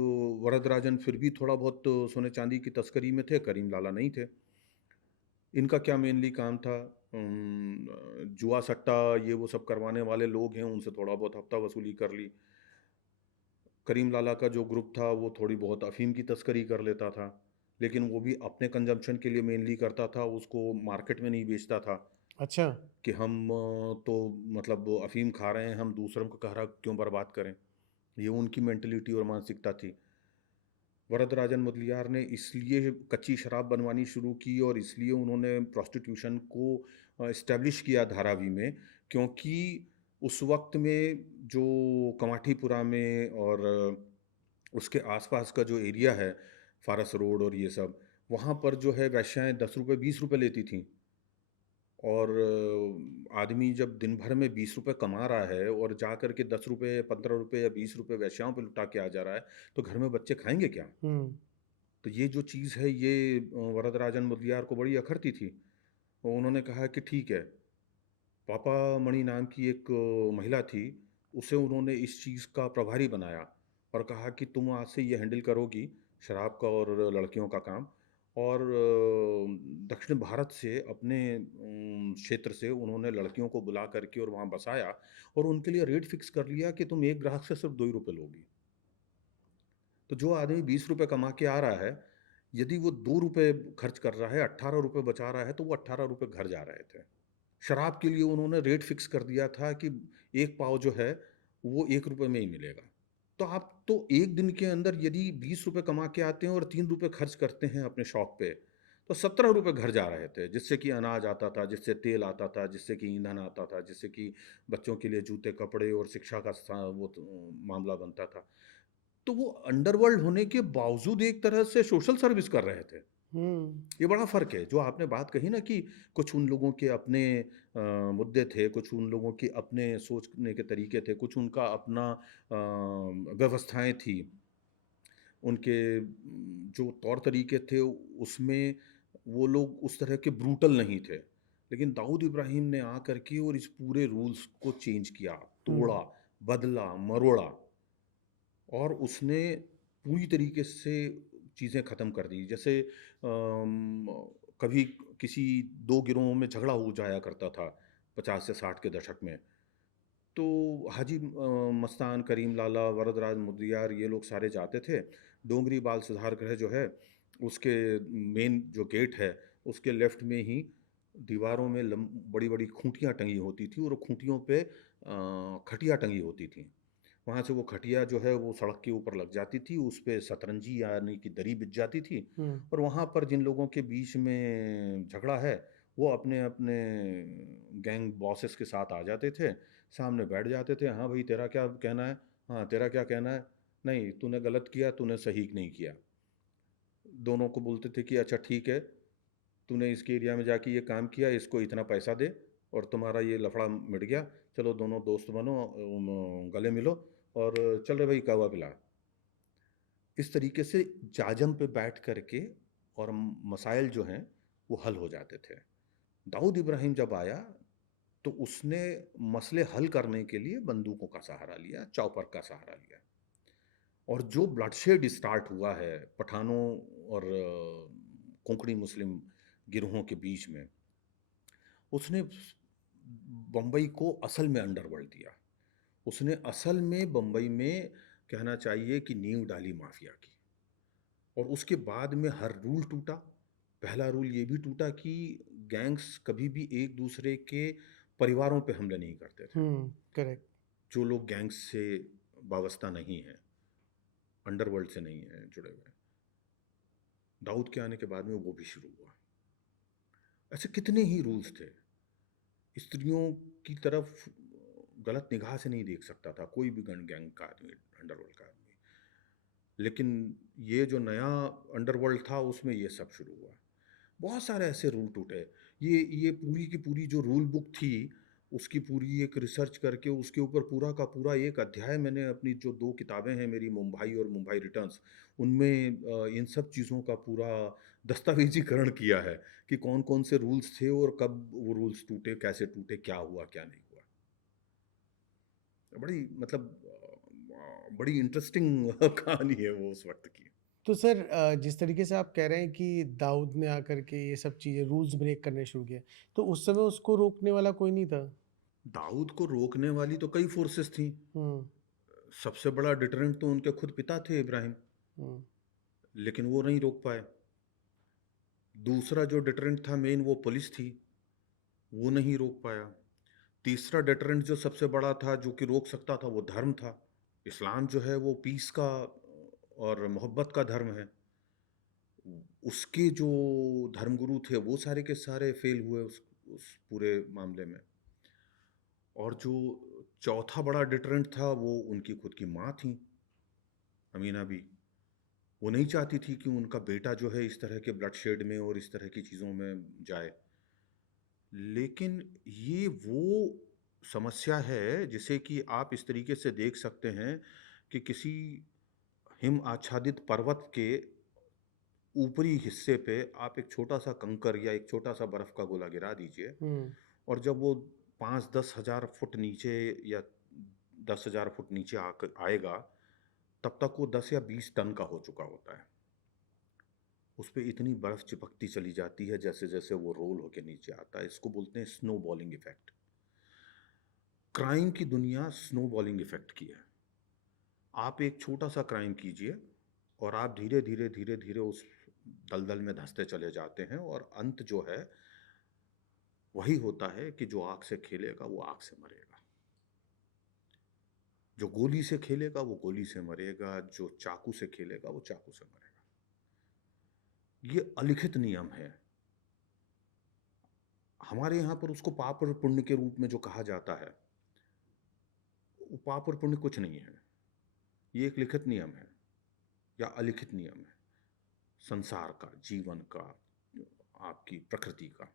वरदराजन फिर भी थोड़ा बहुत सोने चांदी की तस्करी में थे, करीम लाला नहीं थे। इनका क्या मेनली काम था? जुआ सट्टा ये वो सब करवाने वाले लोग हैं, उनसे थोड़ा बहुत हफ्ता वसूली कर ली। करीम लाला का जो ग्रुप था वो थोड़ी बहुत अफ़ीम की तस्करी कर लेता था, लेकिन वो भी अपने कंज़म्पशन के लिए मेनली करता था, उसको मार्केट में नहीं बेचता था। अच्छा। कि हम तो मतलब अफ़ीम खा रहे हैं, हम दूसरों का कहरा क्यों बर्बाद करें? ये उनकी मेंटालिटी और मानसिकता थी। वरदराजन मुदलियार ने इसलिए कच्ची शराब बनवानी शुरू की और इसलिए उन्होंने प्रोस्टिट्यूशन को एस्टेब्लिश किया धारावी में, क्योंकि उस वक़्त में जो कमाठीपुरा में और उसके आस-पास का जो एरिया है, फ़ारस रोड और ये सब, वहाँ पर जो है वेश्याएँ ₹10 ₹20 लेती थीं। और आदमी जब दिन भर में ₹20 कमा रहा है और जा कर के ₹10, ₹15 या ₹20 वेश्याओं पे लुटा के आ जा रहा है, तो घर में बच्चे खाएँगे क्या? हुँ, तो ये जो चीज़ है ये वरदराजन मुदलियार को बड़ी अखरती थी। तो उन्होंने कहा कि ठीक है, पापा मणि नाम की एक महिला थी, उसे उन्होंने इस चीज़ का प्रभारी बनाया और कहा कि तुम आज से ये हैंडल करोगी शराब का और लड़कियों का काम। और दक्षिण भारत से अपने क्षेत्र से उन्होंने लड़कियों को बुला करके और वहाँ बसाया और उनके लिए रेट फिक्स कर लिया कि तुम एक ग्राहक से सिर्फ ₹2 ही लोगी। तो जो आदमी ₹20 कमा के आ रहा है, यदि वो ₹2 खर्च कर रहा है, ₹18 बचा रहा है, तो वो ₹18 घर जा रहे थे। शराब के लिए उन्होंने रेट फिक्स कर दिया था कि एक पाव जो है वो 1 रुपए में ही मिलेगा। तो आप तो 1 दिन के अंदर यदि 20 रुपए कमा के आते हैं और 3 रुपए खर्च करते हैं अपने शौक पे, तो 17 रुपए घर जा रहे थे, जिससे कि अनाज आता था, जिससे तेल आता था, जिससे कि ईंधन आता था, जिससे कि बच्चों के लिए जूते, कपड़े और शिक्षा का मामला बनता था। तो वो अंडरवर्ल्ड होने के बावजूद एक तरह से सोशल सर्विस कर रहे थे। हम्म। ये बड़ा फ़र्क है, जो आपने बात कही ना कि कुछ उन लोगों के अपने मुद्दे थे, कुछ उन लोगों के अपने सोचने के तरीके थे, कुछ उनका अपना व्यवस्थाएँ थी। उनके जो तौर तरीके थे उसमें वो लोग उस तरह के ब्रूटल नहीं थे। लेकिन दाऊद इब्राहिम ने आकर के और इस पूरे रूल्स को चेंज किया, हम्म। तोड़ा, बदला, मरोड़ा और उसने पूरी तरीके से चीज़ें ख़त्म कर दी। जैसे कभी किसी 2 गिरोहों में झगड़ा हो जाया करता था 50 से 60 के दशक में। तो हाजी मस्तान, करीम लाला, वरदराज मुदलियार ये लोग सारे जाते थे। डोंगरी बाल सुधार गृह जो है, उसके मेन जो गेट है, उसके लेफ्ट में ही दीवारों में बड़ी-बड़ी खूंटियाँ टंगी होती थी और खूंटियों पे खटिया टंगी होती थी। वहाँ से वो खटिया जो है वो सड़क के ऊपर लग जाती थी, उस पे सतरंजी यानी कि दरी बिछ जाती थी हम्म। और वहाँ पर जिन लोगों के बीच में झगड़ा है, वो अपने-अपने गैंग बॉसेस के साथ आ जाते थे, सामने बैठ जाते थे, "हाँ, भई तेरा क्या कहना है? हाँ, तेरा क्या कहना है? नहीं, तूने गलत किया, तूने सही नहीं किया।" दोनों को बोलते थे कि अच्छा ठीक है, तूने इसके एरिया में जाके ये काम किया, इसको इतना पैसा दे और तुम्हारा ये लफड़ा मिट गया। चलो दोनों दोस्त बनो, गले मिलो और चल रे भाई कहवा पिला। इस तरीके से जाजम पे बैठ कर के और मसाइल जो हैं वो हल हो जाते थे। दाऊद इब्राहिम जब आया तो उसने मसले हल करने के लिए बंदूकों का सहारा लिया, चॉपर का सहारा लिया और जो ब्लडशेड स्टार्ट हुआ है पठानों और कोंकणी मुस्लिम गिरोहों के बीच में, उसने बम्बई को असल में अंडरवर्ल्ड दिया। उसने असल में बम्बई में कहना चाहिए कि नींव डाली माफिया की और उसके बाद में हर रूल टूटा। पहला रूल ये भी टूटा कि गैंग्स कभी भी एक दूसरे के परिवारों पे हमले नहीं करते थे। करेक्ट। जो लोग गैंग्स से वाबस्ता नहीं हैं, अंडरवर्ल्ड से नहीं हैं जुड़े हुए। दाऊद के आने के बाद में वो भी शुरू हुआ। ऐसे कितने ही रूल्स थे। स्त्रियों की तरफ गलत निगाह से नहीं देख सकता था कोई भी गन गैंग का आदमी, अंडरवर्ल्ड का आदमी। लेकिन ये जो नया अंडरवर्ल्ड था उसमें ये सब शुरू हुआ। बहुत सारे ऐसे रूल टूटे। ये पूरी की पूरी जो रूल बुक थी, उसकी पूरी एक रिसर्च करके उसके ऊपर पूरा का पूरा एक अध्याय मैंने अपनी जो 2 किताबें हैं मेरी मुंबई और मुंबई रिटर्न्स, उनमें इन सब चीज़ों का पूरा दस्तावेज़ीकरण किया है कि कौन-कौन से रूल्स थे और कब वो रूल्स टूटे, कैसे टूटे, क्या हुआ, क्या नहीं हुआ। बड़ी मतलब बड़ी इंटरेस्टिंग कहानी है वो उस वक़्त की। तो सर जिस तरीके से आप कह रहे हैं कि दाऊद ने आकर के ये सब चीज़ें रूल्स ब्रेक करने शुरू किए, तो उस समय उसको रोकने वाला कोई नहीं था? दाऊद को रोकने वाली तो कई फोर्सेस थीं। हुँ। सबसे बड़ा डिटरेंट तो उनके खुद पिता थे इब्राहिम, हुँ। लेकिन वो नहीं रोक पाए। दूसरा जो डिटरेंट था मेन वो पुलिस थी, वो नहीं रोक पाया। तीसरा डिटरेंट जो सबसे बड़ा था जो कि रोक सकता था वो धर्म था। इस्लाम जो है वो पीस का और मोहब्बत का धर्म है। उसके जो धर्मगुरु थे वो सारे के सारे फेल हुए उस पूरे मामले में। और जो चौथा बड़ा डिटरेंट था वो उनकी खुद की माँ थीं, अमीना बी। वो नहीं चाहती थी कि उनका बेटा जो है इस तरह के ब्लडशेड में और इस तरह की चीज़ों में जाए। लेकिन ये वो समस्या है जिसे कि आप इस तरीके से देख सकते हैं कि किसी हिम आच्छादित पर्वत के ऊपरी हिस्से पे आप एक छोटा-सा कंकर या एक छोटा-सा बर्फ़ का गोला गिरा दीजिए हुँ। और जब वो 5-10 हज़ार फुट नीचे या 10,000 फुट नीचे आएगा, तब तक वो 10 या 20 टन का हो चुका होता है। उस पे इतनी बर्फ़ चिपकती चली जाती है जैसे-जैसे वो रोल होके नीचे आता है। इसको बोलते हैं स्नोबॉलिंग इफ़ेक्ट। क्राइम की दुनिया स्नोबॉलिंग इफ़ेक्ट की है। आप एक छोटा-सा क्राइम कीजिए और आप धीरे-धीरे, धीरे-धीरे उस दलदल में धँसते चले जाते हैं और अंत जो है, वही होता है कि जो आग से खेलेगा, वो आग से मरेगा। जो गोली से खेलेगा वो गोली से मरेगा, जो चाकू से खेलेगा वो चाकू से मरेगा। ये अलिखित नियम है। हमारे यहाँ पर उसको पाप और पुण्य के रूप में जो कहा जाता है, वो पाप और पुण्य कुछ नहीं है। ये एक लिखित नियम है या अलिखित नियम है संसार का, जीवन का, आपकी प्रकृति का,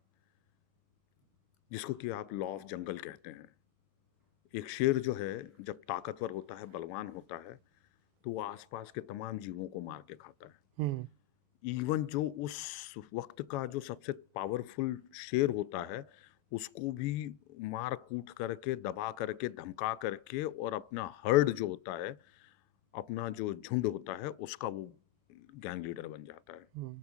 जिसको कि आप लॉ ऑफ जंगल कहते हैं। एक शेर जो है जब ताकतवर होता है, बलवान होता है, तो वो आसपास के तमाम जीवों को मार के खाता है। इवन जो उस वक्त का जो सबसे पावरफुल शेर होता है, उसको भी मार कूट करके, दबा करके, धमका करके, और अपना हर्ड जो होता है, अपना जो झुंड होता है, उसका वो गैंग लीडर बन जाता है।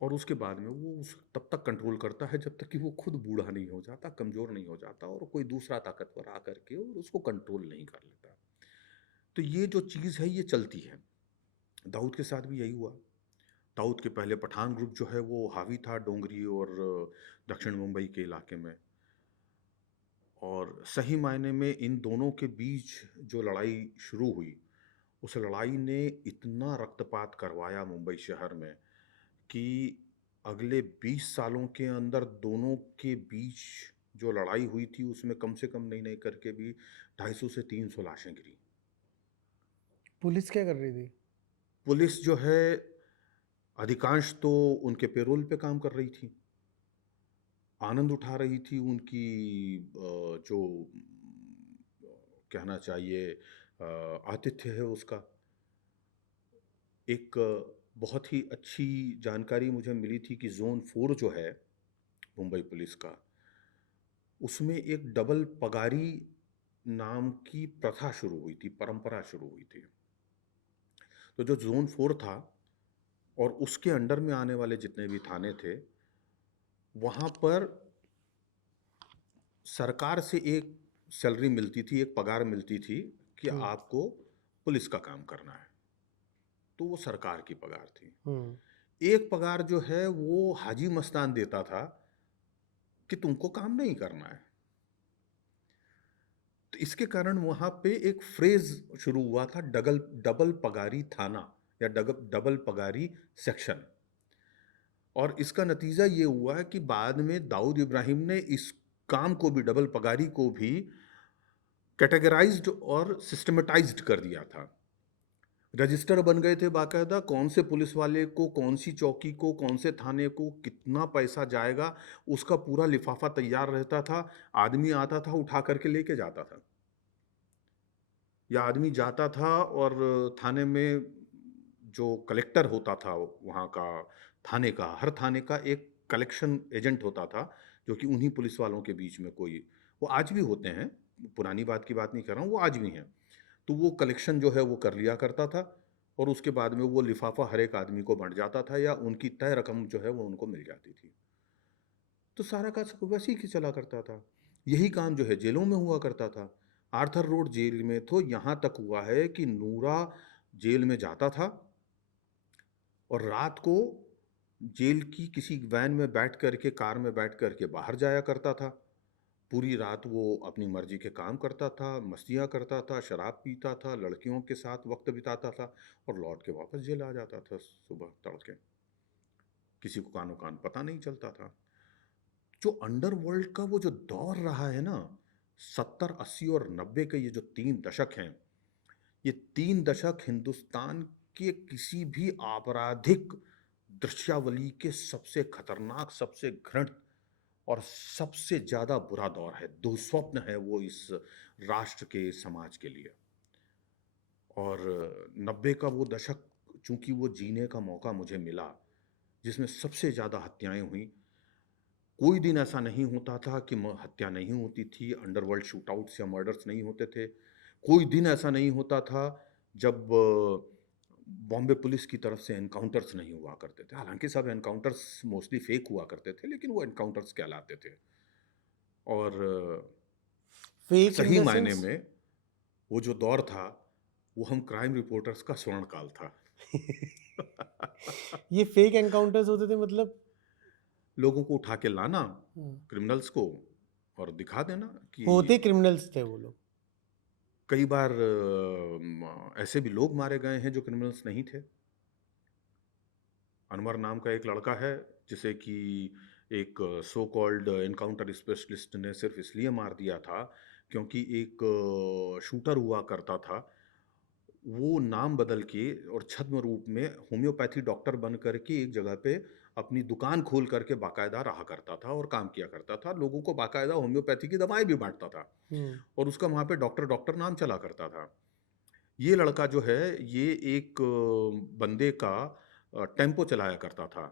और उसके बाद में वो तब तक कंट्रोल करता है जब तक कि वो खुद बूढ़ा नहीं हो जाता, कमज़ोर नहीं हो जाता, और कोई दूसरा ताकतवर आकर के और उसको कंट्रोल नहीं कर लेता। तो ये जो चीज़ है ये चलती है। दाऊद के साथ भी यही हुआ। दाऊद के पहले पठान ग्रुप जो है वो हावी था डोंगरी और दक्षिण मुंबई के इलाके में, और सही मायने में इन दोनों के बीच जो लड़ाई शुरू हुई, उस लड़ाई ने इतना रक्तपात करवाया मुंबई शहर में कि अगले 20 सालों के अंदर दोनों के बीच जो लड़ाई हुई थी उसमें कम से कम नहीं करके भी 250 से 300 लाशें गिरी। पुलिस क्या कर रही थी? पुलिस जो है अधिकांश तो उनके पेरोल पे काम कर रही थी, आनंद उठा रही थी उनकी जो कहना चाहिए आतिथ्य है उसका। एक बहुत ही अच्छी जानकारी मुझे मिली थी कि ज़ोन 4 जो है मुंबई पुलिस का, उसमें एक डबल पगारी नाम की प्रथा शुरू हुई थी, परंपरा शुरू हुई थी। तो जो ज़ोन 4 था और उसके अंडर में आने वाले जितने भी थाने थे, वहाँ पर सरकार से एक सैलरी मिलती थी, एक पगार मिलती थी कि आपको पुलिस का काम करना है। तो वो सरकार की पगार थी। एक पगार जो है वो हाजी मस्तान देता था कि तुमको काम नहीं करना है। तो इसके कारण वहाँ पे एक फ्रेज शुरू हुआ था, डबल पगारी थाना या डबल पगारी सेक्शन। और इसका नतीजा ये हुआ है कि बाद में दाऊद इब्राहिम ने इस काम को भी, डबल पगारी को भी कैटेगराइज्ड और सिस्टमेटाइज्ड कर दिया था। रजिस्टर बन गए थे बाकायदा, कौन से पुलिस वाले को, कौन सी चौकी को, कौन से थाने को कितना पैसा जाएगा, उसका पूरा लिफाफा तैयार रहता था। आदमी आता था उठा करके लेके जाता था, या आदमी जाता था और थाने में जो कलेक्टर होता था वहाँ का, थाने का, हर थाने का एक कलेक्शन एजेंट होता था, जो कि उन्हीं पुलिस वालों के बीच में कोई, वो आज भी होते हैं, पुरानी बात की बात नहीं कर रहा हूँ, वो आज भी हैं। तो वो कलेक्शन जो है वो कर लिया करता था, और उसके बाद में वो लिफाफा हर एक आदमी को बंट जाता था, या उनकी तय रकम जो है वो उनको मिल जाती थी। तो सारा का वैसे ही चला करता था। यही काम जो है जेलों में हुआ करता था। आर्थर रोड जेल में तो यहाँ तक हुआ है कि नूरा जेल में जाता था और रात को जेल की किसी वैन में बैठ करके, कार में बैठ करके बाहर जाया करता था। पूरी रात वो अपनी मर्जी के काम करता था, मस्तियाँ करता था, शराब पीता था, लड़कियों के साथ वक्त बिताता था, और लौट के वापस जेल आ जाता था सुबह तड़के। किसी को कानो कान पता नहीं चलता था। जो अंडरवर्ल्ड का वो जो दौर रहा है ना, 70, 80 और 90 के ये जो 3 दशक हैं, ये 3 दशक हिंदुस्तान के किसी भी आपराधिक दृश्यावली के सबसे खतरनाक, सबसे घृणित और सबसे ज़्यादा बुरा दौर है। दुःस्वप्न है वो इस राष्ट्र के, समाज के लिए। और 90 का वो दशक, चूँकि वो जीने का मौका मुझे मिला, जिसमें सबसे ज़्यादा हत्याएँ हुईं। कोई दिन ऐसा नहीं होता था कि हत्या नहीं होती थी, अंडरवर्ल्ड शूटआउट्स या मर्डर्स नहीं होते थे। कोई दिन ऐसा नहीं होता था जब बॉम्बे पुलिस की तरफ से एनकाउंटर्स नहीं हुआ करते थे। हालाँकि सब एनकाउंटर्स मोस्टली फेक हुआ करते थे, लेकिन वो एनकाउंटर्स कहलाते थे। और फेक इन सही द मायने सेंस? में वो जो दौर था, वो हम क्राइम रिपोर्टर्स का स्वर्ण काल था। ये फेक एनकाउंटर्स होते थे मतलब? लोगों को उठा के लाना, हाँ। क्रिमिनल्स को, और दिखा देना कि होते क्रिमिनल्स थे वो लोग? कई बार ऐसे भी लोग मारे गए हैं जो क्रिमिनल्स नहीं थे। अनवर नाम का एक लड़का है जिसे कि एक सो कॉल्ड एनकाउंटर स्पेशलिस्ट ने सिर्फ इसलिए मार दिया था क्योंकि एक शूटर हुआ करता था। वो नाम बदल के और छद्म रूप में होम्योपैथी डॉक्टर बन करके एक जगह पे अपनी दुकान खोल करके बाकायदा रहा करता था और काम किया करता था। लोगों को बाकायदा होम्योपैथी की दवाएँ भी बाँटता था हुँ, और उसका वहाँ पे डॉक्टर डॉक्टर नाम चला करता था। ये लड़का जो है ये एक बंदे का टेम्पो चलाया करता था।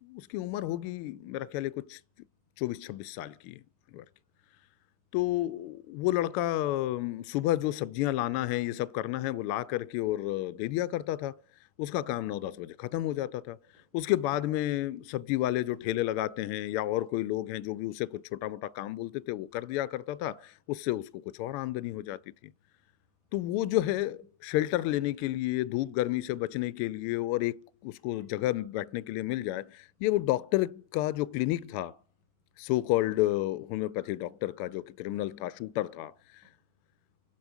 उसकी उम्र होगी मेरा ख्याल है कुछ 24-26 साल की है अनवर की। तो वो लड़का सुबह जो सब्जियाँ लाना है, ये सब करना है, वो ला कर के और दे दिया करता था। उसका काम 9-10 बजे ख़त्म हो जाता था। उसके बाद में सब्जी वाले जो ठेले लगाते हैं या और कोई लोग हैं जो भी उसे कुछ छोटा-मोटा काम बोलते थे, वो कर दिया करता था। उससे उसको कुछ और आमदनी हो जाती थी। तो वो जो है शेल्टर लेने के लिए, धूप गर्मी से बचने के लिए और एक उसको जगह बैठने के लिए मिल जाए, ये वो डॉक्टर का जो क्लिनिक था, सो कॉल्ड होम्योपैथी डॉक्टर का जो कि क्रिमिनल था, शूटर था,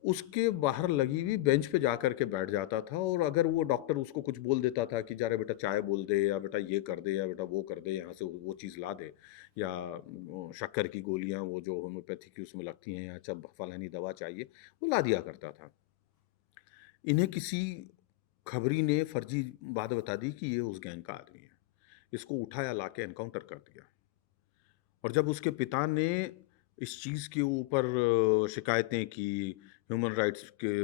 उसके बाहर लगी हुई बेंच पे जाकर के बैठ जाता था और अगर वो डॉक्टर उसको कुछ बोल देता था कि जा रे बेटा चाय बोल दे या बेटा ये कर दे या बेटा वो कर दे, यहाँ से वो चीज़ ला दे या शक्कर की गोलियाँ वो जो होम्योपैथी की उसमें लगती हैं या अच्छा फलानी दवा चाहिए, वो ला दिया करता था। इन्हें किसी खबरी ने फर्जी बात बता दी कि ये उस गैंग का आदमी है। इसको उठाया लाके एनकाउंटर कर दिया और जब उसके पिता ने इस चीज़ के ऊपर शिकायतें की, ह्यूमन राइट्स के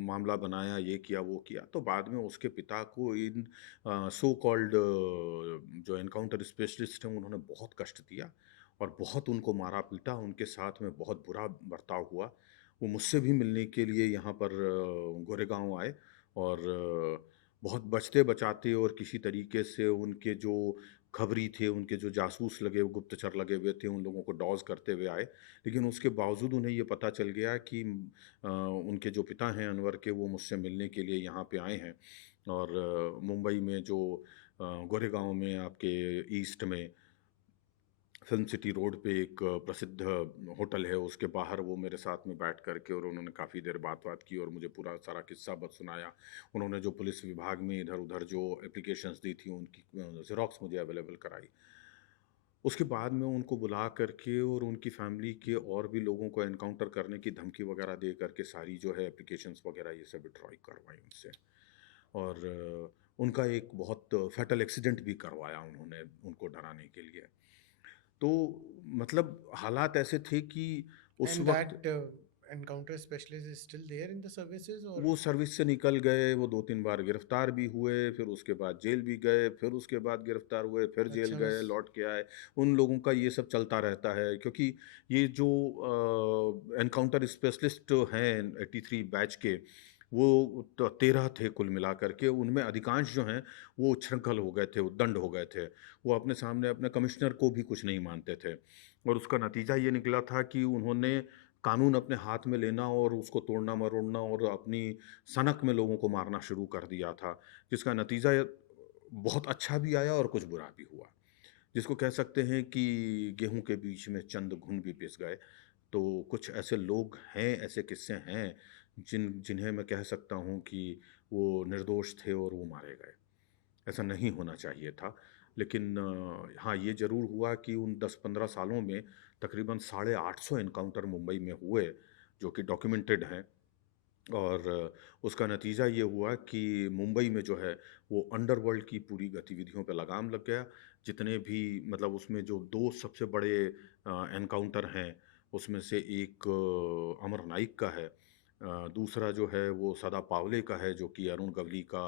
मामला बनाया, ये किया, वो किया, तो बाद में उसके पिता को इन सो कॉल्ड जो एनकाउंटर स्पेशलिस्ट हैं, उन्होंने बहुत कष्ट दिया और बहुत उनको मारा-पीटा, उनके साथ में बहुत बुरा बर्ताव हुआ। वो मुझसे भी मिलने के लिए यहाँ पर गोरेगाँव आए और बहुत बचते-बचाते और किसी तरीके से उनके जो खबरी थे, उनके जो जासूस लगे गुप्तचर लगे हुए थे, उन लोगों को डॉज़ करते हुए आए। लेकिन उसके बावजूद उन्हें ये पता चल गया कि उनके जो पिता हैं अनवर के, वो मुझसे मिलने के लिए यहाँ पे आए हैं और मुंबई में जो गोरेगाँव में आपके ईस्ट में फ़िल्म सिटी रोड पे एक प्रसिद्ध होटल है, उसके बाहर वो मेरे साथ में बैठ कर के और उन्होंने काफ़ी देर बात-वात की और मुझे पूरा सारा किस्सा सुनाया। उन्होंने जो पुलिस विभाग में इधर-उधर जो एप्लीकेशंस दी थी, उनकी ज़ेरॉक्स मुझे अवेलेबल कराई। उसके बाद में उनको बुला कर के और उनकी फ़ैमिली के और भी लोगों को एनकाउंटर करने की धमकी वगैरह दे कर के सारी जो है एप्लीकेशंस वगैरह ये सब विथड्रॉ करवाई उनसे। और उनका एक बहुत फ़ैटल एक्सीडेंट भी करवाया उन्होंने, उनको डराने के लिए। तो मतलब हालात ऐसे थे कि उस एंड वक़्त that encounter specialist is still there in the services और वो सर्विस से निकल गए, वो 2-3 बार गिरफ्तार भी हुए, फिर उसके बाद जेल भी गए, फिर उसके बाद गिरफ्तार हुए, फिर जेल अच्छा गए, बस लौट के आए। उन लोगों का ये सब चलता रहता है क्योंकि ये जो एनकाउंटर स्पेशलिस्ट हैं 83 बैच के, वो 13 थे कुल मिलाकर के, उनमें अधिकांश जो हैं, वो उच्छृंखल हो गए थे, उद्दंड हो गए थे। वो अपने सामने अपने कमिश्नर को भी कुछ नहीं मानते थे और उसका नतीजा ये निकला था कि उन्होंने कानून अपने हाथ में लेना और उसको तोड़ना-मरोड़ना और अपनी सनक में लोगों को मारना शुरू कर दिया था, जिसका नतीजा बहुत अच्छा भी आया और कुछ बुरा भी हुआ। जिसको कह सकते हैं कि गेहूँ के बीच में चंद घुन भी पिस गए। तो कुछ ऐसे लोग हैं, ऐसे किस्से हैं, जिन्हें मैं कह सकता हूँ कि वो निर्दोष थे और वो मारे गए। ऐसा नहीं होना चाहिए था। लेकिन हाँ, ये ज़रूर हुआ कि उन 10-15 सालों में तकरीबन 850 एनकाउंटर मुंबई में हुए, जो कि डॉक्यूमेंटेड हैं और उसका नतीजा ये हुआ कि मुंबई में जो है, वो अंडरवर्ल्ड की पूरी गतिविधियों पे लगाम लग गया। जितने भी मतलब उसमें जो 2 सबसे बड़े एनकाउंटर हैं, उसमें से एक अमर नाइक का है। दूसरा जो है वो सदा पावले का है जो कि अरुण गवली का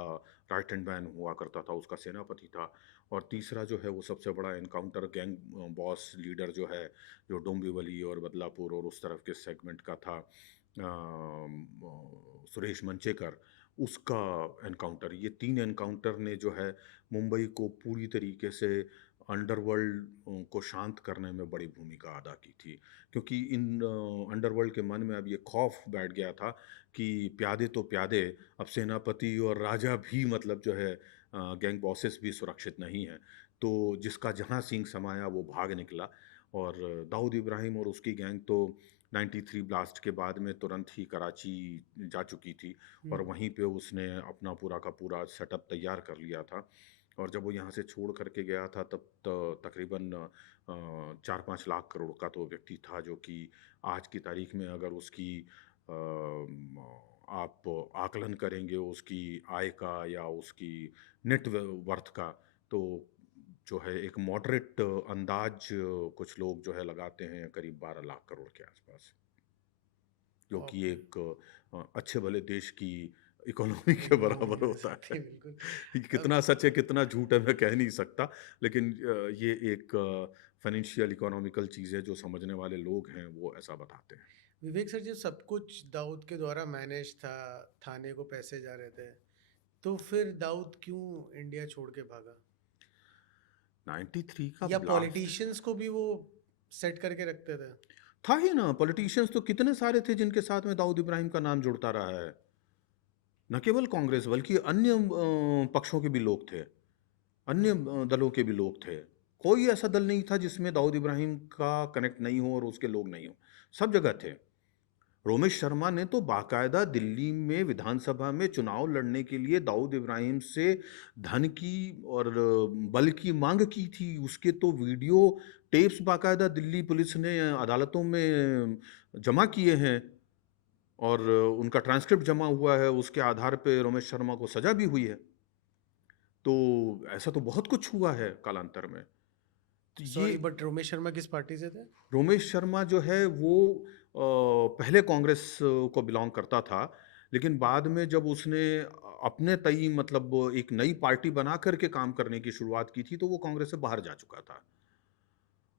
राइट हैंड मैन हुआ करता था, उसका सेनापति था और तीसरा जो है वो सबसे बड़ा एनकाउंटर गैंग बॉस लीडर जो है, जो डोंबिवली और बदलापुर और उस तरफ के सेगमेंट का था सुरेश मंचेकर, उसका एनकाउंटर। ये 3 एनकाउंटर ने जो है मुंबई को पूरी तरीके से अंडरवर्ल्ड को शांत करने में बड़ी भूमिका अदा की थी। क्योंकि इन अंडरवर्ल्ड के मन में अब ये खौफ बैठ गया था कि प्यादे तो प्यादे, अब सेनापति और राजा भी मतलब जो है गैंग बॉसेस भी सुरक्षित नहीं हैं। तो जिसका जहाँ सींग समाया वो भाग निकला और दाऊद इब्राहिम और उसकी गैंग तो 93 ब्लास्ट के बाद में तुरंत ही कराची जा चुकी थी और हम्म। वहीं पे उसने अपना पूरा का पूरा सेटअप तैयार कर लिया था। और जब वो यहाँ से छोड़ करके गया था तब तकरीबन 4-5 लाख करोड़ का तो व्यक्ति था, जो कि आज की तारीख में अगर उसकी आप आकलन करेंगे उसकी आय का या उसकी नेट वर्थ का, तो जो है एक मॉडरेट अंदाज कुछ लोग जो है लगाते हैं करीब 12 लाख करोड़ के आसपास, जो कि ओके। एक अच्छे भले देश की इकोनॉमी के इकोनॉमी बराबर कह होता सकते है। हैं, बिल्कुल। ये अब कितना सच है कितना झूठ है मैं कह नहीं सकता, लेकिन ये एक फाइनेंशियल इकोनॉमिकल चीज़ है जो समझने वाले लोग हैं वो ऐसा बताते हैं। विवेक सर, जब सब कुछ दाऊद के द्वारा मैनेज था, थाने को पैसे जा रहे थे, तो फिर दाऊद क्यों इंडिया छोड़ के भागा? 93 का या ब्लास्ट पॉलिटिशियंस को भी वो सेट करके रखते थे? था ही ना, पॉलिटिशियंस तो कितने सारे थे जिनके साथ में दाऊद इब्राहिम का नाम जुड़ता रहा है। न केवल कांग्रेस बल्कि अन्य पक्षों के भी लोग थे, अन्य हम्म। दलों के भी लोग थे। कोई ऐसा दल नहीं था जिसमें दाऊद इब्राहिम का कनेक्ट नहीं हो और उसके लोग नहीं हो, सब जगह थे। रोमेश शर्मा ने तो बाकायदा दिल्ली में विधानसभा में चुनाव लड़ने के लिए दाऊद इब्राहिम से धन की और बल की मांग की थी। उसके तो वीडियो टेप्स बाकायदा दिल्ली पुलिस ने अदालतों में जमा किए हैं और उनका ट्रांसक्रिप्ट जमा हुआ है, उसके आधार पे रोमेश शर्मा को सजा भी हुई है। तो ऐसा तो बहुत कुछ हुआ है कालांतर में। तो ये सॉरी, बट रोमेश शर्मा किस पार्टी से थे? रोमेश शर्मा जो है वो पहले कांग्रेस को बिलोंग करता था, लेकिन बाद में जब उसने अपने तई मतलब एक नई पार्टी बना करके काम करने की शुरुआत की थी तो वो कांग्रेस से बाहर जा चुका था।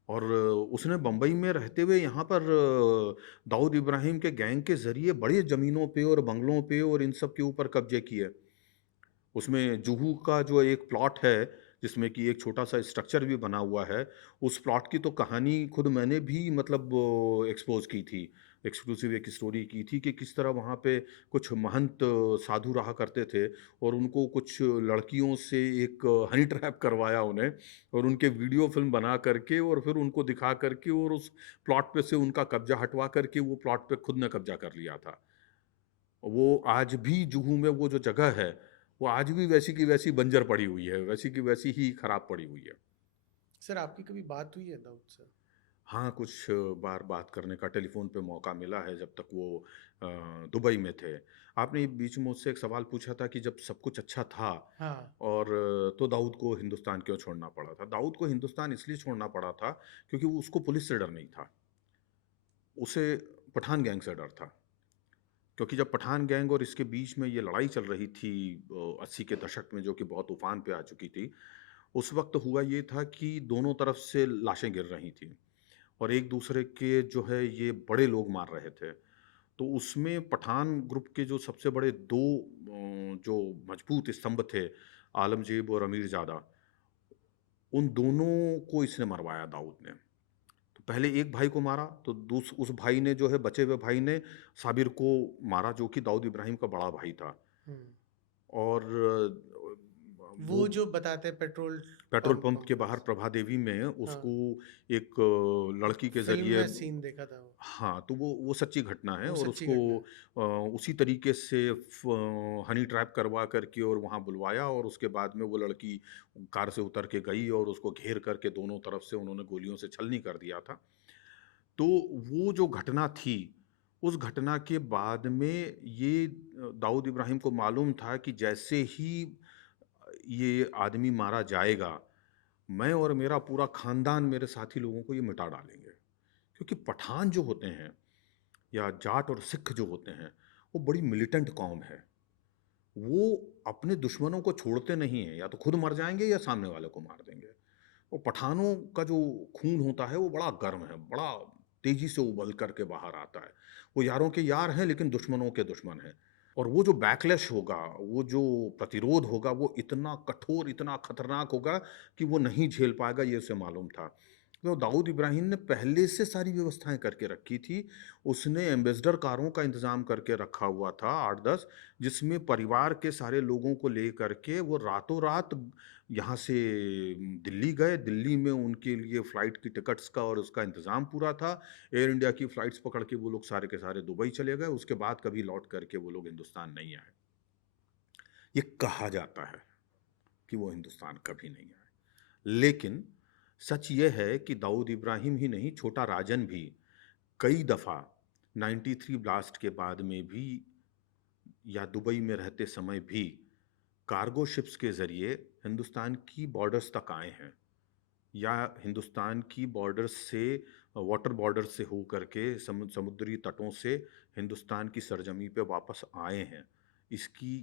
और उसने बम्बई में रहते हुए यहाँ पर दाऊद इब्राहिम के गैंग के ज़रिए बड़ी ज़मीनों पे और बंगलों पे और इन सब के ऊपर कब्जे किए। उसमें जुहू का जो एक प्लॉट है, जिसमें कि एक छोटा-सा स्ट्रक्चर भी बना हुआ है, उस प्लॉट की तो कहानी खुद मैंने भी मतलब एक्सपोज़ की थी। एक्सक्लूसिव एक स्टोरी की थी कि किस तरह वहाँ पे कुछ महंत साधु रहा करते थे और उनको कुछ लड़कियों से एक हनी ट्रैप करवाया उन्हें और उनके वीडियो फ़िल्म बना करके और फिर उनको दिखा करके और उस प्लॉट पे से उनका कब्ज़ा हटवा करके वो प्लॉट पे खुद ने कब्ज़ा कर लिया था। वो आज भी जुहू में वो जो जगह है, वो आज भी वैसी की वैसी बंजर पड़ी हुई है, वैसी की वैसी ही खराब पड़ी हुई है। सर, आपकी कभी बात हुई है दाऊद से? हाँ, कुछ बार बात करने का टेलीफ़ोन पे मौका मिला है जब तक वो अ, दुबई में थे। आपने बीच में मुझसे एक सवाल पूछा था कि जब सब कुछ अच्छा था हाँ। और तो दाऊद को हिंदुस्तान क्यों छोड़ना पड़ा था? दाऊद को हिंदुस्तान इसलिए छोड़ना पड़ा था क्योंकि वो उसको पुलिस से डर नहीं था, उसे पठान गैंग से डर था। क्योंकि जब पठान गैंग और इसके बीच में ये लड़ाई चल रही थी 80 के दशक में, जो कि बहुत तूफान पे आ चुकी थी, उस वक्त हुआ ये था कि दोनों तरफ से लाशें गिर रही थी और एक दूसरे के जो है ये बड़े लोग मार रहे थे। तो उसमें पठान ग्रुप के जो सबसे बड़े दो जो मजबूत स्तंभ थे, आलमगीर और अमीर ज़्यादा, उन दोनों को इसने मरवाया दाऊद ने। तो पहले एक भाई को मारा तो उस भाई ने जो है बचे हुए भाई ने साबिर को मारा, जो कि दाऊद इब्राहिम का बड़ा भाई था। हम्म। और वो वो जो बताते हैं पेट्रोल पेट्रोल पंप पंप के बाहर पंप। प्रभा देवी में हाँ, उसको एक लड़की के फिल्म ज़रिए, में सीन देखा था वो। हाँ, तो वो सच्ची घटना है वो और सच्ची उसको घटना है। उसी तरीके से हनी ट्रैप करवा करके और वहाँ बुलवाया और उसके बाद में वो लड़की कार से उतर के गई और उसको घेर करके दोनों तरफ से उन्होंने गोलियों से छलनी कर दिया था। तो वो जो घटना थी, उस घटना के बाद में ये दाऊद इब्राहिम को मालूम था कि जैसे ही ये आदमी मारा जाएगा, मैं और मेरा पूरा ख़ानदान मेरे साथी लोगों को ये मिटा डालेंगे। क्योंकि पठान जो होते हैं या जाट और सिख जो होते हैं, वो बड़ी मिलिटेंट कौम है। वो अपने दुश्मनों को छोड़ते नहीं हैं, या तो खुद मर जाएँगे या सामने वाले को मार देंगे। वो पठानों का जो खून होता है वो बड़ा गर्म है, बड़ा तेज़ी से उबल कर के बाहर आता है। वो यारों के यार हैं लेकिन दुश्मनों के दुश्मन हैं। और वो जो बैकलैश होगा, वो जो प्रतिरोध होगा वो इतना कठोर, इतना खतरनाक होगा कि वो नहीं झेल पाएगा, ये उसे मालूम था। तो दाऊद इब्राहिम ने पहले से सारी व्यवस्थाएं करके रखी थी। उसने एम्बेसडर कारों का इंतजाम करके रखा हुआ था 8-10, जिसमें परिवार के सारे लोगों को ले करके वो रातों रात यहाँ से दिल्ली गए। दिल्ली में उनके लिए फ़्लाइट की टिकट्स का और उसका इंतज़ाम पूरा था। एयर इंडिया की फ़्लाइट्स पकड़ के वो लोग सारे के सारे दुबई चले गए। उसके बाद कभी लौट करके वो लोग हिंदुस्तान नहीं आए। ये कहा जाता है कि वो हिंदुस्तान कभी नहीं आए, लेकिन सच ये है कि दाऊद इब्राहिम ही नहीं, छोटा राजन भी कई दफ़ा 93 ब्लास्ट के बाद में भी या दुबई में रहते समय भी कार्गो शिप्स के ज़रिए हिंदुस्तान की बॉर्डर्स तक आए हैं, या हिंदुस्तान की बॉर्डर्स से, वाटर बॉर्डर से हो करके समुद्री तटों से हिंदुस्तान की सरजमी पे वापस आए हैं। इसकी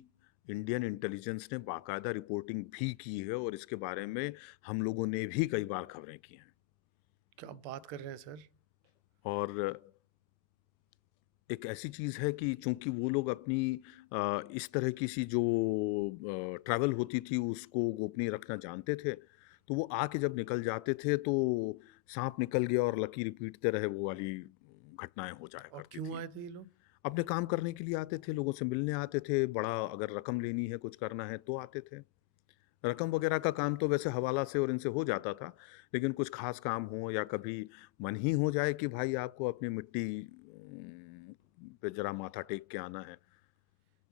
इंडियन इंटेलिजेंस ने बाकायदा रिपोर्टिंग भी की है और इसके बारे में हम लोगों ने भी कई बार खबरें की हैं। क्या बात कर रहे हैं सर? और एक ऐसी चीज़ है कि चूंकि वो लोग अपनी इस तरह की सी जो ट्रैवल होती थी उसको गोपनीय रखना जानते थे, तो वो आके जब निकल जाते थे तो सांप निकल गया और लकीर पीटते रहे, वो वाली घटनाएं हो जाया और करती क्यों थी। आए थे ये लोग? अपने काम करने के लिए आते थे, लोगों से मिलने आते थे, बड़ा अगर रकम लेनी है, कुछ करना है तो आते थे। रकम वगैरह का काम तो वैसे हवाला से और इनसे हो जाता था, लेकिन कुछ खास काम हो या कभी मन ही हो जाए कि भाई आपको अपनी मिट्टी पे जरा माथा टेक के आना है,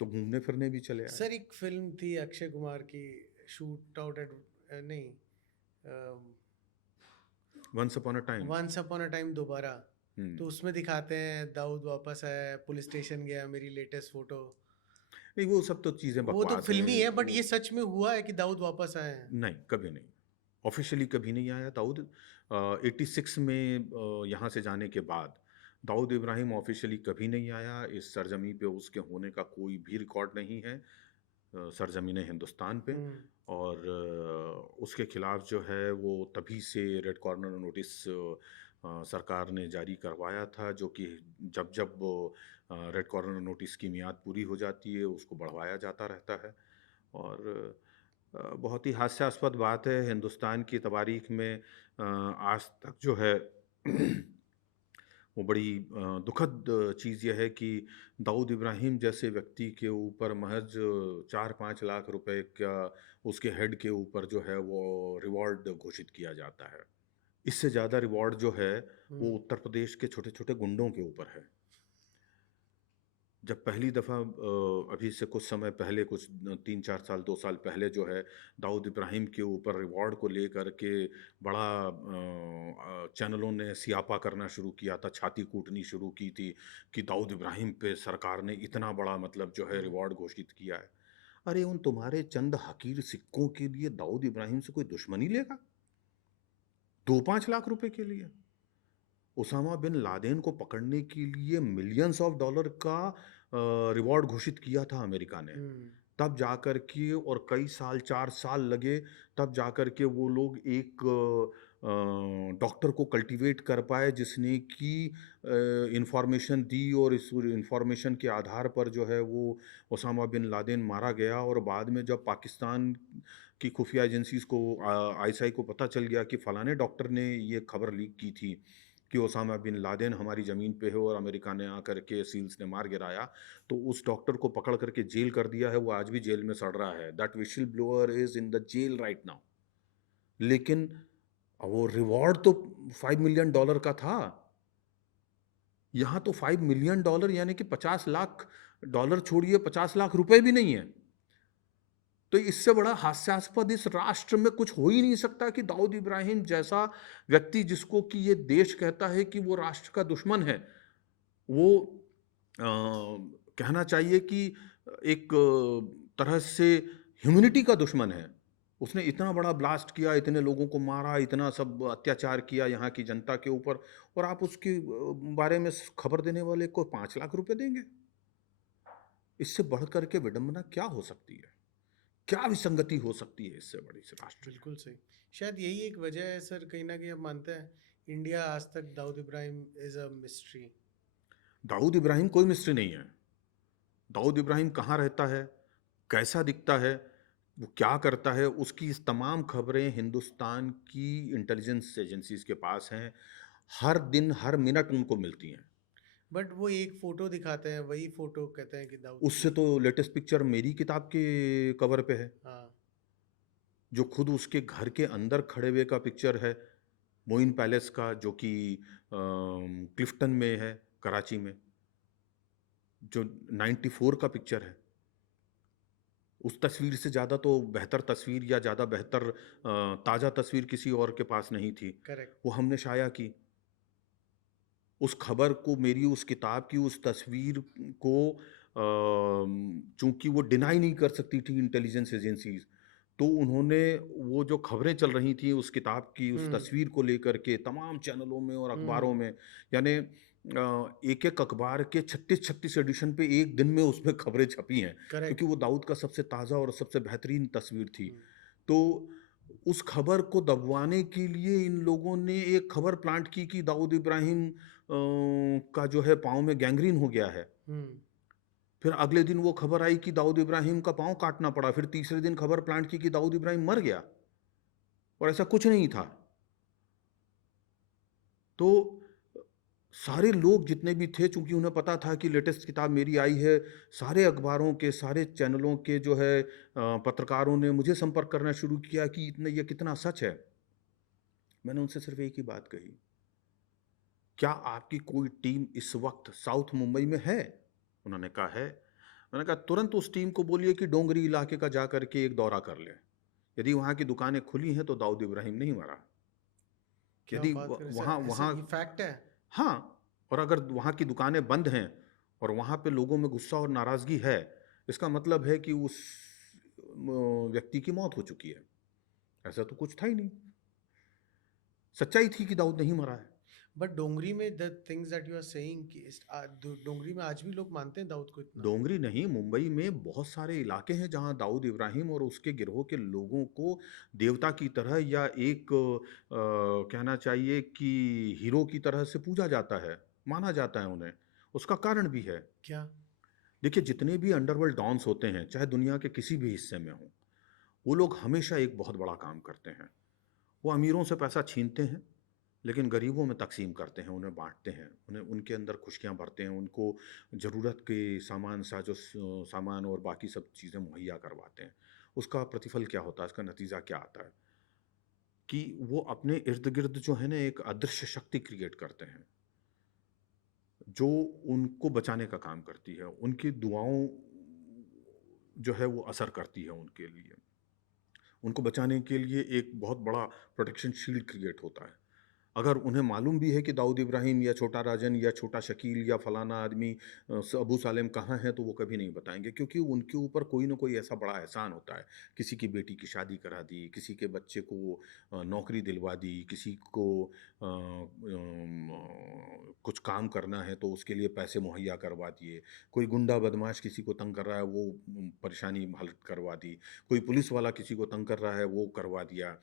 तो घूमने फिरने भी चले आए। सर एक फिल्म थी अक्षय कुमार की, शूट आउट एट, नहीं, once upon a time. Once upon a time दोबारा। तो उसमें दिखाते हैं दाऊद वापस आया, पुलिस स्टेशन गया, मेरी लेटेस्ट फोटो। नहीं, वो सब तो चीज़ें वो तो बकवास फिल्मी हैं है, बट वो। ये सच में हुआ है कि दाऊद वापस आए हैं? नहीं, कभी नहीं, ऑफिशियली कभी नहीं आया दाऊद। 86 में यहाँ से जाने के बाद दाऊद इब्राहिम ऑफिशियली कभी नहीं आया। इस सरजमी पे उसके होने का कोई भी रिकॉर्ड नहीं है, सरजमीन हिंदुस्तान पे। हम्म। और उसके खिलाफ जो है वो तभी से रेड कॉर्नर नोटिस सरकार ने जारी करवाया था, जो कि जब जब रेड कॉर्नर नोटिस की मियाद पूरी हो जाती है उसको बढ़वाया जाता रहता है। और बहुत ही हास्यास्पद बात है, हिंदुस्तान की तवारीख में आज तक जो है वो बड़ी दुखद चीज़ यह है कि दाऊद इब्राहिम जैसे व्यक्ति के ऊपर महज 4-5 लाख रुपए का उसके हेड के ऊपर जो है वो रिवॉर्ड घोषित किया जाता है। इससे ज़्यादा रिवॉर्ड जो है वो उत्तर प्रदेश के छोटे-छोटे गुंडों के ऊपर है। जब पहली दफ़ा अभी से कुछ समय पहले, कुछ 3-4 साल, 2 साल पहले जो है दाऊद इब्राहिम के ऊपर रिवॉर्ड को लेकर के बड़ा चैनलों ने सियापा करना शुरू किया था, छाती कूटनी शुरू की थी कि दाऊद इब्राहिम पे सरकार ने इतना बड़ा मतलब जो है रिवॉर्ड घोषित किया है। अरे उन तुम्हारे चंद हकीर सिक्कों के लिए दाऊद इब्राहिम से कोई दुश्मनी लेगा? 2-5 लाख रुपए के लिए? ओसामा बिन लादेन को पकड़ने के लिए मिलियंस ऑफ डॉलर का रिवॉर्ड घोषित किया था अमेरिका ने। हम्म। तब जाकर के, और कई साल, 4 साल लगे, तब जाकर के वो लोग एक डॉक्टर को कल्टीवेट कर पाए जिसने कि इंफॉर्मेशन दी, और इस इंफॉर्मेशन के आधार पर जो है वो ओसामा बिन लादेन मारा गया। और बाद में जब पाकिस्तान की खुफिया एजेंसीज को, आईएसआई को पता चल गया कि फलाने डॉक्टर ने ये खबर लीक की थी कि ओसामा बिन लादेन हमारी ज़मीन पे है और अमेरिका ने आकर के सील्स ने मार गिराया, तो उस डॉक्टर को पकड़ करके जेल कर दिया है। वो आज भी जेल में सड़ रहा है। That whistle blower is in the jail right now. लेकिन वो रिवॉर्ड तो $5 मिलियन का था। यहाँ तो $5 मिलियन यानी कि 50 लाख डॉलर छोड़िए, 50 लाख रुपए भी नहीं है। तो इससे बड़ा हास्यास्पद इस राष्ट्र में कुछ हो ही नहीं सकता कि दाऊद इब्राहिम जैसा व्यक्ति, जिसको कि ये देश कहता है कि वो राष्ट्र का दुश्मन है, वो कहना चाहिए कि एक तरह से ह्यूमैनिटी का दुश्मन है। उसने इतना बड़ा ब्लास्ट किया, इतने लोगों को मारा, इतना सब अत्याचार किया यहाँ की जनता के ऊपर, और आप उसके बारे में खबर देने वाले को 5 लाख रुपए देंगे? इससे बढ़ कर के विडंबना क्या हो सकती है? क्या विसंगति हो सकती है इससे बड़ी इस राष्ट्र में? बिल्कुल सही। शायद यही एक वजह है सर, कहीं ना कहीं आप मानते हैं इंडिया आज तक Dawood Ibrahim is a mystery. Dawood Ibrahim कोई मिस्ट्री नहीं है। दाऊद इब्राहिम कहाँ रहता है, कैसा दिखता है, वो क्या करता है, उसकी इस तमाम खबरें हिंदुस्तान की इंटेलिजेंस एजेंसीज के पास हैं। हर दिन हर मिनट उनको मिलती हैं। बट वो एक फोटो दिखाते हैं, वही फोटो कहते हैं कि दाऊद उससे की। तो लेटेस्ट पिक्चर मेरी किताब के कवर पे है, हाँ। जो खुद उसके घर के अंदर खड़े हुए का पिक्चर है, मोइन पैलेस का, जो कि क्लिफ्टन में है, कराची में, जो 94 का पिक्चर है। उस तस्वीर से ज़्यादा तो बेहतर तस्वीर या ज़्यादा बेहतर ताज़ा तस्वीर किसी और के पास नहीं थी। करेक्ट। वो हमने शाया की। उस खबर को, मेरी उस किताब की उस तस्वीर को, चूँकि वो डिनाई नहीं कर सकती थी इंटेलिजेंस एजेंसीज़, तो उन्होंने वो जो खबरें चल रही थी उस किताब की, उस हम्म। तस्वीर को लेकर के तमाम चैनलों में और अखबारों हम्म। में, यानी एक-एक अखबार के 36-36 एडिशन पे एक दिन में उसमें खबरें छपी हैं, क्योंकि करेक्ट। वो दाऊद का सबसे ताज़ा और सबसे बेहतरीन तस्वीर थी। तो उस खबर को दबवाने के लिए इन लोगों ने एक खबर प्लांट की कि दाऊद इब्राहिम का जो है पाँव में गैंग्रीन हो गया है। हम्म। फिर अगले दिन वो खबर आई कि दाऊद इब्राहिम का पाँव काटना पड़ा। फिर तीसरे दिन खबर प्लांट की कि दाऊद इब्राहिम मर गया, और ऐसा कुछ नहीं था। तो सारे लोग जितने भी थे, चूंकि उन्हें पता था कि लेटेस्ट किताब मेरी आई है, सारे अखबारों के, सारे चैनलों के जो है पत्रकारों ने मुझे संपर्क करना शुरू किया कि इतने ये कितना सच है। मैंने उनसे सिर्फ एक ही बात कही, क्या आपकी कोई टीम इस वक्त साउथ मुंबई में है? उन्होंने कहा है। मैंने कहा तुरंत उस टीम को बोलिए कि डोंगरी इलाके का जा करके एक दौरा कर ले। यदि वहां की दुकानें खुली हैं तो दाऊद इब्राहिम नहीं मरा। क्या यदि बात करें सर, वहां ऐसे वहां ये फैक्ट है? हाँ, और अगर वहाँ की दुकानें बंद हैं और वहाँ पे लोगों में गुस्सा और नाराज़गी है, इसका मतलब है कि उस व्यक्ति की मौत हो चुकी है। ऐसा तो कुछ था ही नहीं। सच्चाई थी कि दाऊद नहीं मरा है। बट डोंगरी में the things that you are saying कि डोंगरी में आज भी लोग मानते हैं दाऊद को इतना? डोंगरी नहीं, मुंबई में बहुत सारे इलाके हैं जहाँ दाऊद इब्राहिम और उसके गिरोह के लोगों को देवता की तरह या एक कहना चाहिए कि हीरो की तरह से पूजा जाता है, माना जाता है उन्हें। उसका कारण भी है। क्या? देखिए, जितने भी अंडरवर्ल्ड डॉन्स होते हैं, चाहे दुनिया के किसी भी हिस्से में हों, वो लोग हमेशा एक बहुत बड़ा काम करते हैं। वो अमीरों से पैसा छीनते हैं, लेकिन गरीबों में तक़सीम करते हैं, उन्हें बाँटते हैं, उन्हें उनके अंदर खुशियाँ भरते हैं, उनको ज़रूरत के सामान, सामान और बाकी सब चीज़ें मुहैया करवाते हैं। उसका प्रतिफल क्या होता है, उसका नतीजा क्या आता है कि वो अपने इर्द-गिर्द जो है ना एक अदृश्य शक्ति क्रिएट करते हैं, जो उनको बचाने का काम करती है। उनकी दुआओं जो है वो असर करती है उनके लिए। उनको बचाने के लिए एक बहुत बड़ा प्रोटेक्शन शील्ड क्रिएट होता है। अगर उन्हें मालूम भी है कि दाऊद इब्राहिम या छोटा राजन या छोटा शकील या फलाना आदमी अबू सालेम कहाँ हैं, तो वो कभी नहीं बताएंगे, क्योंकि उनके ऊपर कोई ना कोई ऐसा बड़ा एहसान होता है। किसी की बेटी की शादी करा दी, किसी के बच्चे को नौकरी दिलवा दी, किसी को कुछ काम करना है तो उसके लिए पैसे मुहैया करवा दिए, कोई गुंडा बदमाश किसी को तंग कर रहा है वो परेशानी हल करवा दी, कोई पुलिस वाला किसी को तंग कर रहा है वो करवा दिया,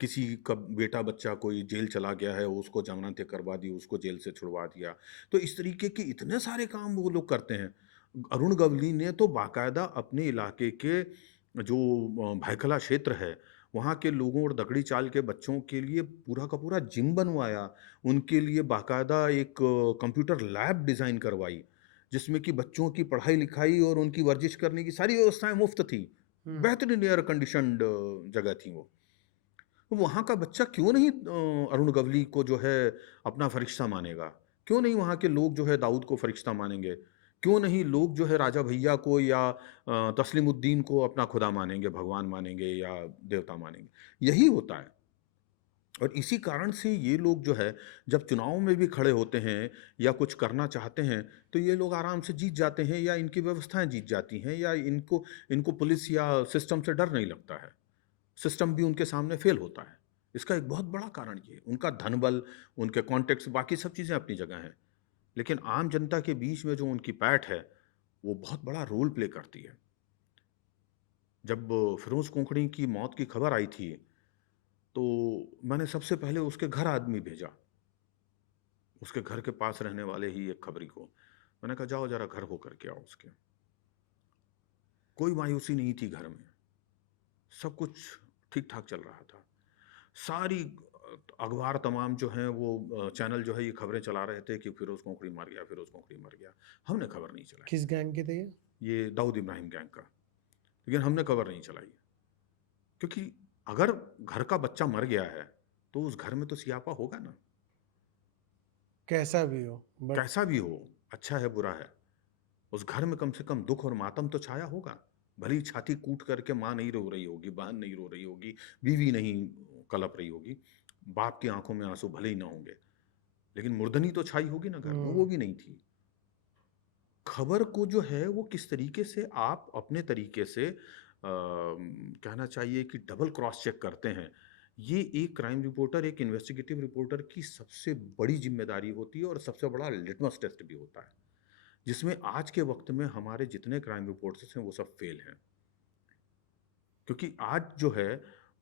किसी का बेटा बच्चा कोई जेल चला गया है उसको जमानतें करवा दी, उसको जेल से छुड़वा दिया। तो इस तरीके के इतने सारे काम वो लोग करते हैं। अरुण गवली ने तो बाकायदा अपने इलाके के जो भायखला क्षेत्र है, वहाँ के लोगों और दगड़ी चाल के बच्चों के लिए पूरा का पूरा जिम बनवाया। उनके लिए बाकायदा एक कंप्यूटर लैब डिज़ाइन करवाई, जिसमें कि बच्चों की पढ़ाई-लिखाई और उनकी वर्जिश करने की सारी व्यवस्थाएँ मुफ़्त थी। हम्म। बेहतरीन एयर कंडीशन्ड जगह थी वो। तो वहाँ का बच्चा क्यों नहीं अरुण गवली को जो है अपना फरिश्ता मानेगा? क्यों नहीं वहाँ के लोग जो है दाऊद को फरिश्ता मानेंगे? क्यों नहीं लोग जो है राजा भैया को या तस्लीमुद्दीन को अपना खुदा मानेंगे, भगवान मानेंगे या देवता मानेंगे? यही होता है। और इसी कारण से ये लोग जो है जब चुनाव में भी खड़े होते हैं या कुछ करना चाहते हैं, तो ये लोग आराम से जीत जाते हैं, या इनकी व्यवस्थाएँ जीत जाती हैं, या इनको इनको पुलिस या सिस्टम से डर नहीं लगता है। सिस्टम भी उनके सामने फेल होता है। इसका एक बहुत बड़ा कारण ये है। उनका धनबल, उनके कॉन्टेक्ट्स, बाकी सब चीज़ें अपनी जगह हैं। लेकिन आम जनता के बीच में जो उनकी पैठ है, वो बहुत बड़ा रोल प्ले करती है। जब फिरोज़ कोंकणी की मौत की खबर आई थी, तो मैंने सबसे पहले उसके घर आदमी भेजा। उसके घर के पास रहने वाले ही एक खबरी को। मैंने कहा जाओ ज़रा घर हो कर के आओ उसके। कोई मायूसी नहीं थी घर में। सब कुछ ठीक-ठाक चल रहा था। सारी अखबार तमाम जो हैं वो चैनल जो है ये खबरें चला रहे थे कि फिरोज़ कोंकड़ी मर गया, फिरोज़ कोंकड़ी मर गया। हमने खबर नहीं चलाई। किस गैंग के थे ये दाऊद इब्राहिम गैंग का। लेकिन हमने खबर नहीं चलाई। क्योंकि अगर घर का बच्चा मर गया है, तो उस घर में तो सियापा होगा ना। कैसा भी हो, बट कैसा भी हो, अच्छा है, बुरा है, उस घर में कम से कम दुःख और मातम तो छाया होगा। भले ही छाती कूट करके माँ नहीं रो रही होगी, बहन नहीं रो रही होगी, बीवी नहीं कलप रही होगी, बाप की आँखों में आँसू भले ही ना होंगे, लेकिन मुर्दनी तो छाई होगी ना घर में, वो भी नहीं थी। खबर को जो है वो किस तरीके से आप अपने तरीके से कहना चाहिए कि डबल क्रॉस चेक करते हैं, ये एक क्राइम रिपोर्टर, एक इन्वेस्टिगेटिव रिपोर्टर की सबसे बड़ी ज़िम्मेदारी होती है और सबसे बड़ा लिटमस टेस्ट भी होता है, जिसमें आज के वक़्त में हमारे जितने क्राइम रिपोर्टर्स हैं, वो सब फ़ेल हैं। क्योंकि आज जो है,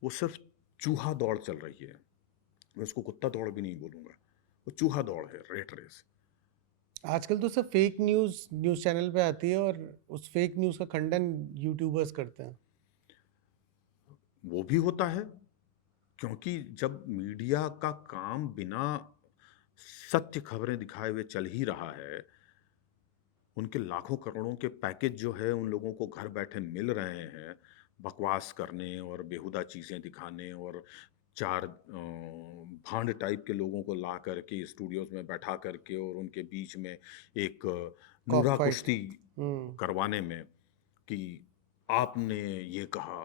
वो सिर्फ़ चूहा दौड़ चल रही है। मैं उसको कुत्ता दौड़ भी नहीं बोलूँगा, वो चूहा दौड़ है, रेट रेस। आजकल तो सब फेक न्यूज़ चैनल पे आती है और उस फेक न्यूज़ का खंडन यूट्यूबर्स करते हैं। वो भी होता है, क्योंकि जब मीडिया का काम बिना सत्य खबरें दिखाए हुए चल ही रहा है, उनके लाखों करोड़ों के पैकेज जो है उन लोगों को घर बैठे मिल रहे हैं, बकवास करने और बेहुदा चीज़ें दिखाने और 4 भांड टाइप के लोगों को ला करके स्टूडियोज़ में बैठा करके और उनके बीच में एक कॉक नूरा फाइट। कुश्ती हुँ। करवाने में कि आपने ये कहा,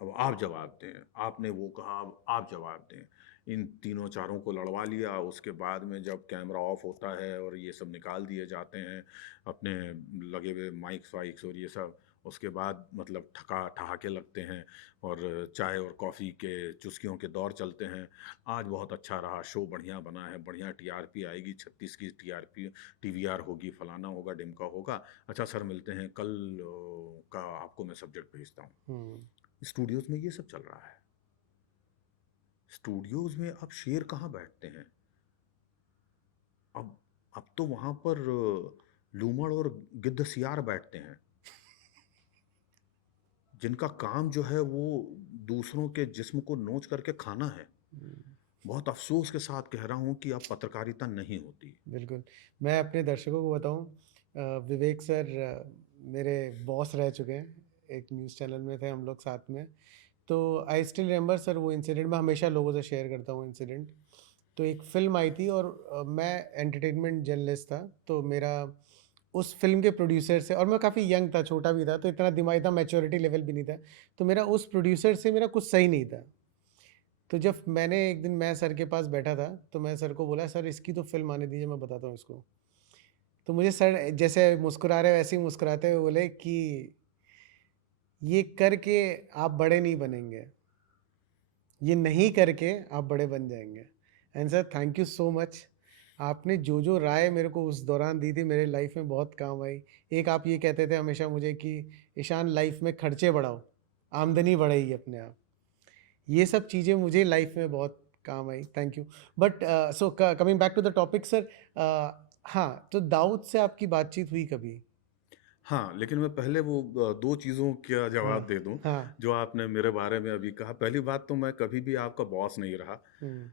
अब आप जवाब दें, आपने वो कहा, अब आप जवाब दें। इन तीनों चारों को लड़वा लिया, उसके बाद में जब कैमरा ऑफ होता है और ये सब निकाल दिए जाते हैं, अपने लगे हुए माइक्स वाइक्स और ये सब, उसके बाद मतलब ठहाके लगते हैं और चाय और कॉफ़ी के चुस्कियों के दौर चलते हैं। आज बहुत अच्छा रहा, शो बढ़िया बना है, बढ़िया टीआरपी आएगी, 36 की टीआरपी टीवीआर होगी, फलाना होगा, ढिमका होगा। अच्छा सर मिलते हैं कल, का आपको मैं सब्जेक्ट भेजता हूँ। हुँ। स्टूडियोज़ में ये सब चल रहा है। स्टूडियोज़ में अब शेर कहाँ बैठते हैं? अब अब तो वहाँ पर लूमड़ और गिद्ध-सियार बैठते हैं, जिनका काम जो है वो दूसरों के जिस्म को नोच करके खाना है। हुँ। बहुत अफ़सोस के साथ कह रहा हूँ कि अब पत्रकारिता नहीं होती। बिल्कुल। मैं अपने दर्शकों को बताऊँ, विवेक सर मेरे बॉस रह चुके हैं। एक न्यूज़ चैनल में थे हम लोग साथ में। तो आई स्टिल रिमेंबर सर वो इंसिडेंट, मैं हमेशा लोगों से शेयर करता हूँ इंसिडेंट। तो एक फ़िल्म आई थी और मैं एंटरटेनमेंट जर्नलिस्ट था, तो मेरा उस फ़िल्म के प्रोड्यूसर से, और मैं काफ़ी यंग था, छोटा भी था, तो इतना दिमाग, इतना मैच्योरिटी लेवल भी नहीं था। तो मेरा उस प्रोड्यूसर से मेरा कुछ सही नहीं था। तो जब मैंने एक दिन, मैं सर के पास बैठा था, तो मैं सर को बोला, "सर इसकी तो फ़िल्म आने दीजिए, मैं बताता हूँ इसको।" तो मुझे सर जैसे मुस्कुरा रहे वैसे ही मुस्कुराते हुए बोले कि, "ये करके आप बड़े नहीं बनेंगे। ये नहीं करके आप बड़े बन जाएँगे।" And sir thank you so much. आपने जो-जो राय मेरे को उस दौरान दी थी, मेरे लाइफ़ में बहुत काम आई। एक आप ये कहते थे हमेशा मुझे कि ईशान लाइफ़ में खर्चे बढ़ाओ, आमदनी बढ़ेगी अपने आप। ये सब चीज़ें मुझे लाइफ़ में बहुत काम आई। Thank you. बट सो क coming back to the topic sir, हाँ, तो दाऊद से आपकी बातचीत हुई कभी? हाँ, लेकिन मैं पहले वो 2 चीज़ों का हाँ, जवाब दे दूँ, हाँ। जो आपने मेरे बारे में अभी कहा। पहली बात तो मैं कभी भी आपका बॉस नहीं रहा। हुँ,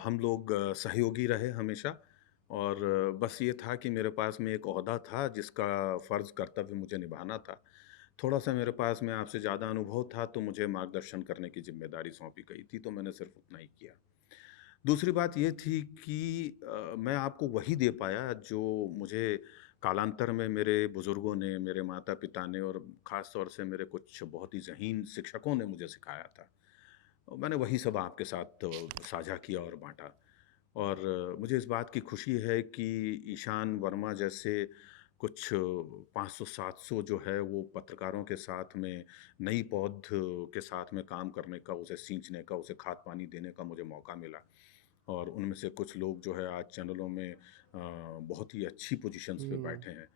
हम लोग सहयोगी रहे हमेशा और बस ये था कि मेरे पास में एक ओहदा था जिसका फ़र्ज़ कर्तव्य मुझे निभाना था। थोड़ा-सा मेरे पास में आपसे ज़्यादा अनुभव था तो मुझे मार्गदर्शन करने की ज़िम्मेदारी सौंपी गई थी, तो मैंने सिर्फ़ उतना ही किया। दूसरी बात ये थी कि मैं आपको वही दे पाया जो मुझे कालांतर में मेरे बुज़ुर्गों ने, मेरे माता-पिता ने और ख़ास तौर से मेरे कुछ बहुत ही ज़हीन शिक्षकों ने मुझे सिखाया था। और मैंने वही सब आपके साथ साझा किया और बाँटा। और मुझे इस बात की खुशी है कि ईशान वर्मा जैसे कुछ 500-700 जो है वो पत्रकारों के साथ में नई पौध के साथ में काम करने का, उसे सींचने का, उसे खाद-पानी देने का मुझे मौका मिला। और उनमें से कुछ लोग जो है आज चैनलों में बहुत ही अच्छी पोजीशंस पे हुँ, बैठे हैं।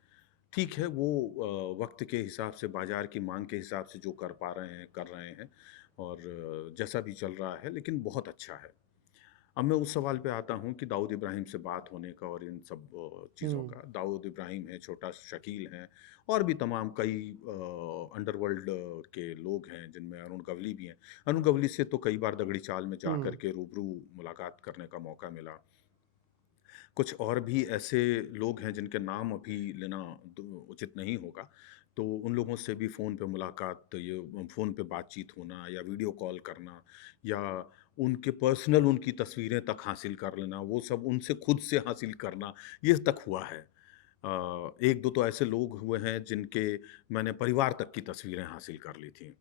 ठीक है, वो वक़्त के हिसाब से, बाज़ार की माँग के हिसाब से जो कर पा रहे हैं, कर रहे हैं और जैसा भी चल रहा है, लेकिन बहुत अच्छा है। अब मैं उस सवाल पे आता हूँ कि दाऊद इब्राहिम से बात होने का और इन सब चीज़ों हुँ, का। दाऊद इब्राहिम है, छोटा शकील हैं और भी तमाम कई अंडरवर्ल्ड के लोग हैं जिनमें अरुण गवली भी हैं। अरुण गवली से तो कई बार दगड़ी चाल में जा कर हुँ, के रूबरू मुलाकात करने का मौका मिला। कुछ और भी ऐसे लोग हैं जिनके नाम अभी लेना उचित नहीं होगा। तो उन लोगों से भी फ़ोन पे मुलाकात, ये फ़ोन पे बातचीत होना या वीडियो कॉल करना या उनके पर्सनल उनकी तस्वीरें तक हासिल कर लेना, वो सब उनसे खुद से हासिल करना, ये तक हुआ है। 1-2 तो ऐसे लोग हुए हैं जिनके मैंने परिवार तक की तस्वीरें हासिल कर ली थी।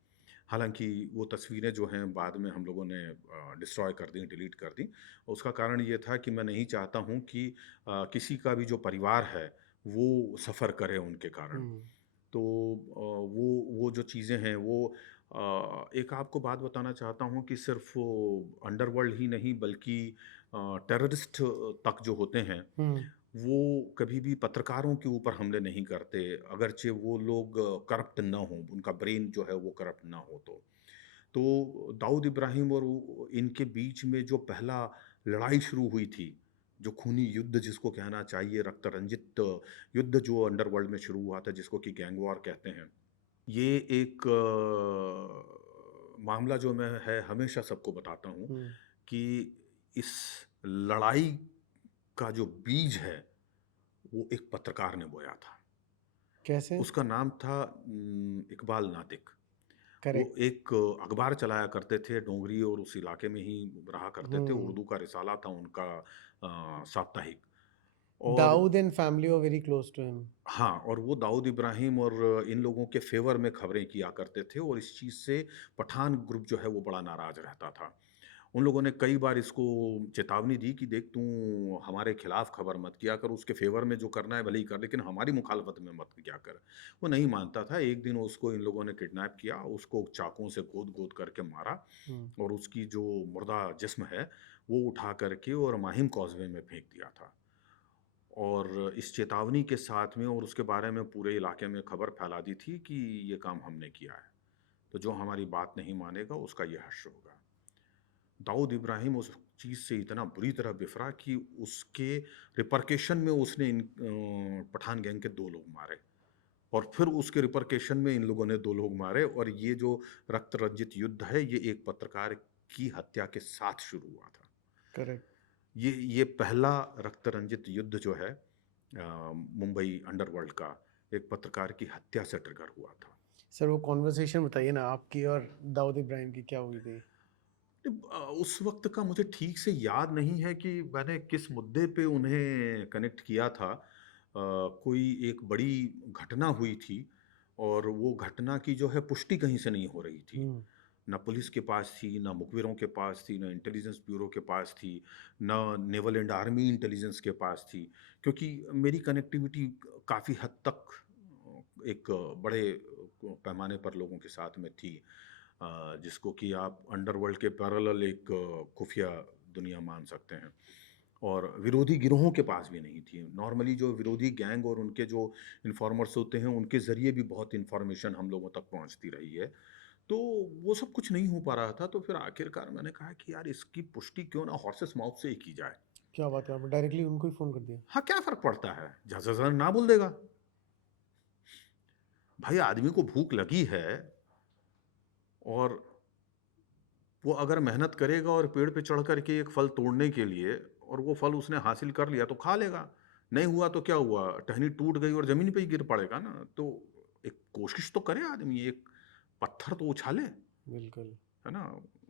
हालाँकि वो तस्वीरें जो हैं बाद में हम लोगों ने डिस्ट्रॉय कर दी, डिलीट कर दी। उसका कारण ये था कि मैं नहीं चाहता हूँ कि किसी का भी जो परिवार है, वो सफ़र करे उनके कारण। हुँ, तो वो जो चीज़ें हैं वो एक आपको बात बताना चाहता हूँ कि सिर्फ़ अंडरवर्ल्ड ही नहीं बल्कि टेररिस्ट तक जो होते हैं, हुँ, वो कभी भी पत्रकारों के ऊपर हमले नहीं करते, अगरचे वो लोग करप्ट ना हों, उनका ब्रेन जो है वो करप्ट ना हो तो। तो दाऊद इब्राहिम और इनके बीच में जो पहला लड़ाई शुरू हुई थी, जो खूनी युद्ध जिसको कहना चाहिए, रक्त रंजित युद्ध जो अंडरवर्ल्ड में शुरू हुआ था, जिसको कि गैंग वॉर कहते हैं। ये एक मामला जो मैं है हमेशा सबको बताता हूँ हुँ। कि इस लड़ाई का जो बीज है, वो एक पत्रकार ने बोया था। कैसे? उसका नाम था इकबाल नातिक। वो करेक्ट। एक अखबार चलाया करते थे, डोंगरी और उस इलाके में ही रहा करते थे। हुँ। उर्दू का रिसाला था उनका साप्ताहिक। और Dawood and family were very close to him. हाँ, और वो दाऊद इब्राहिम और इन लोगों के फ़ेवर में खबरें किया करते थे और इस चीज़ से पठान ग्रुप जो है वो बड़ा नाराज़ रहता था। उन लोगों ने कई बार इसको चेतावनी दी कि देख तू हमारे खिलाफ खबर मत किया कर, उसके फ़ेवर में जो करना है भले ही कर, लेकिन हमारी मुखालफत में मत किया कर। वो नहीं मानता था। एक दिन उसको इन लोगों ने किडनैप किया, उसको चाकुओं से गोद-गोद करके मारा हुँ, और उसकी जो मुर्दा जिस्म है, वो उठा कर के और माहिम कॉज़वे में फेंक दिया था। और इस चेतावनी के साथ में और उसके बारे में पूरे इलाके में खबर फैला दी थी कि ये काम हमने किया है। तो जो हमारी बात नहीं मानेगा उसका ये हश्र होगा। दाऊद इब्राहिम उस चीज़ से इतना बुरी तरह बिफरा कि उसके रिपरकेशन में उसने इन पठान गैंग के 2 लोग मारे और फिर उसके रिपरकेशन में इन लोगों ने 2 लोग मारे और ये जो रक्त रंजित युद्ध है, ये एक पत्रकार की हत्या के साथ शुरू हुआ था। करेक्ट। ये पहला रक्त रंजित युद्ध जो है मुंबई अंडरवर्ल्ड का, एक पत्रकार की हत्या से ट्रिगर हुआ था। सर वो कन्वर्सेशन बताइए ना आपकी और दाऊद इब्राहिम की क्या हुई थी? उस वक़्त का मुझे ठीक से याद नहीं है कि मैंने किस मुद्दे पे उन्हें कनेक्ट किया था। कोई एक बड़ी घटना हुई थी और वो घटना की जो है पुष्टि कहीं से नहीं हो रही थी। हुँ, ना पुलिस के पास थी, ना मुखबिरों के पास थी, ना इंटेलिजेंस ब्यूरो के पास थी, ना नेवल एंड आर्मी इंटेलिजेंस के पास थी। क्योंकि मेरी कनेक्टिविटी काफ़ी हद तक एक बड़े पैमाने पर लोगों के साथ में थी। जिसको कि आप अंडरवर्ल्ड के पैरेलल एक खुफ़िया दुनिया मान सकते हैं। और विरोधी गिरोहों के पास भी नहीं थी। नॉर्मली जो विरोधी गैंग और उनके जो इन्फॉर्मर्स होते हैं, उनके ज़रिए भी बहुत इन्फॉर्मेशन हम लोगों तक पहुँचती रही है। तो वो सब कुछ नहीं हो पा रहा था, तो फिर आखिरकार मैंने कहा कि यार इसकी पुष्टि क्यों ना हॉर्सेस माउथ से ही की जाए। क्या बात है, आपने डायरेक्टली उनको ही फ़ोन कर दिया? हाँ, क्या फ़र्क पड़ता है? झझझन ना बोल देगा। भाई आदमी को भूख लगी है और वो अगर मेहनत करेगा और पेड़ पे चढ़ कर के एक फल तोड़ने के लिए और वो फल उसने हासिल कर लिया तो खा लेगा। नहीं हुआ तो क्या हुआ? टहनी टूट गई और ज़मीन पे ही गिर पड़ेगा ना। तो एक कोशिश तो करे आदमी, एक पत्थर तो उछाले, बिल्कुल। है ना?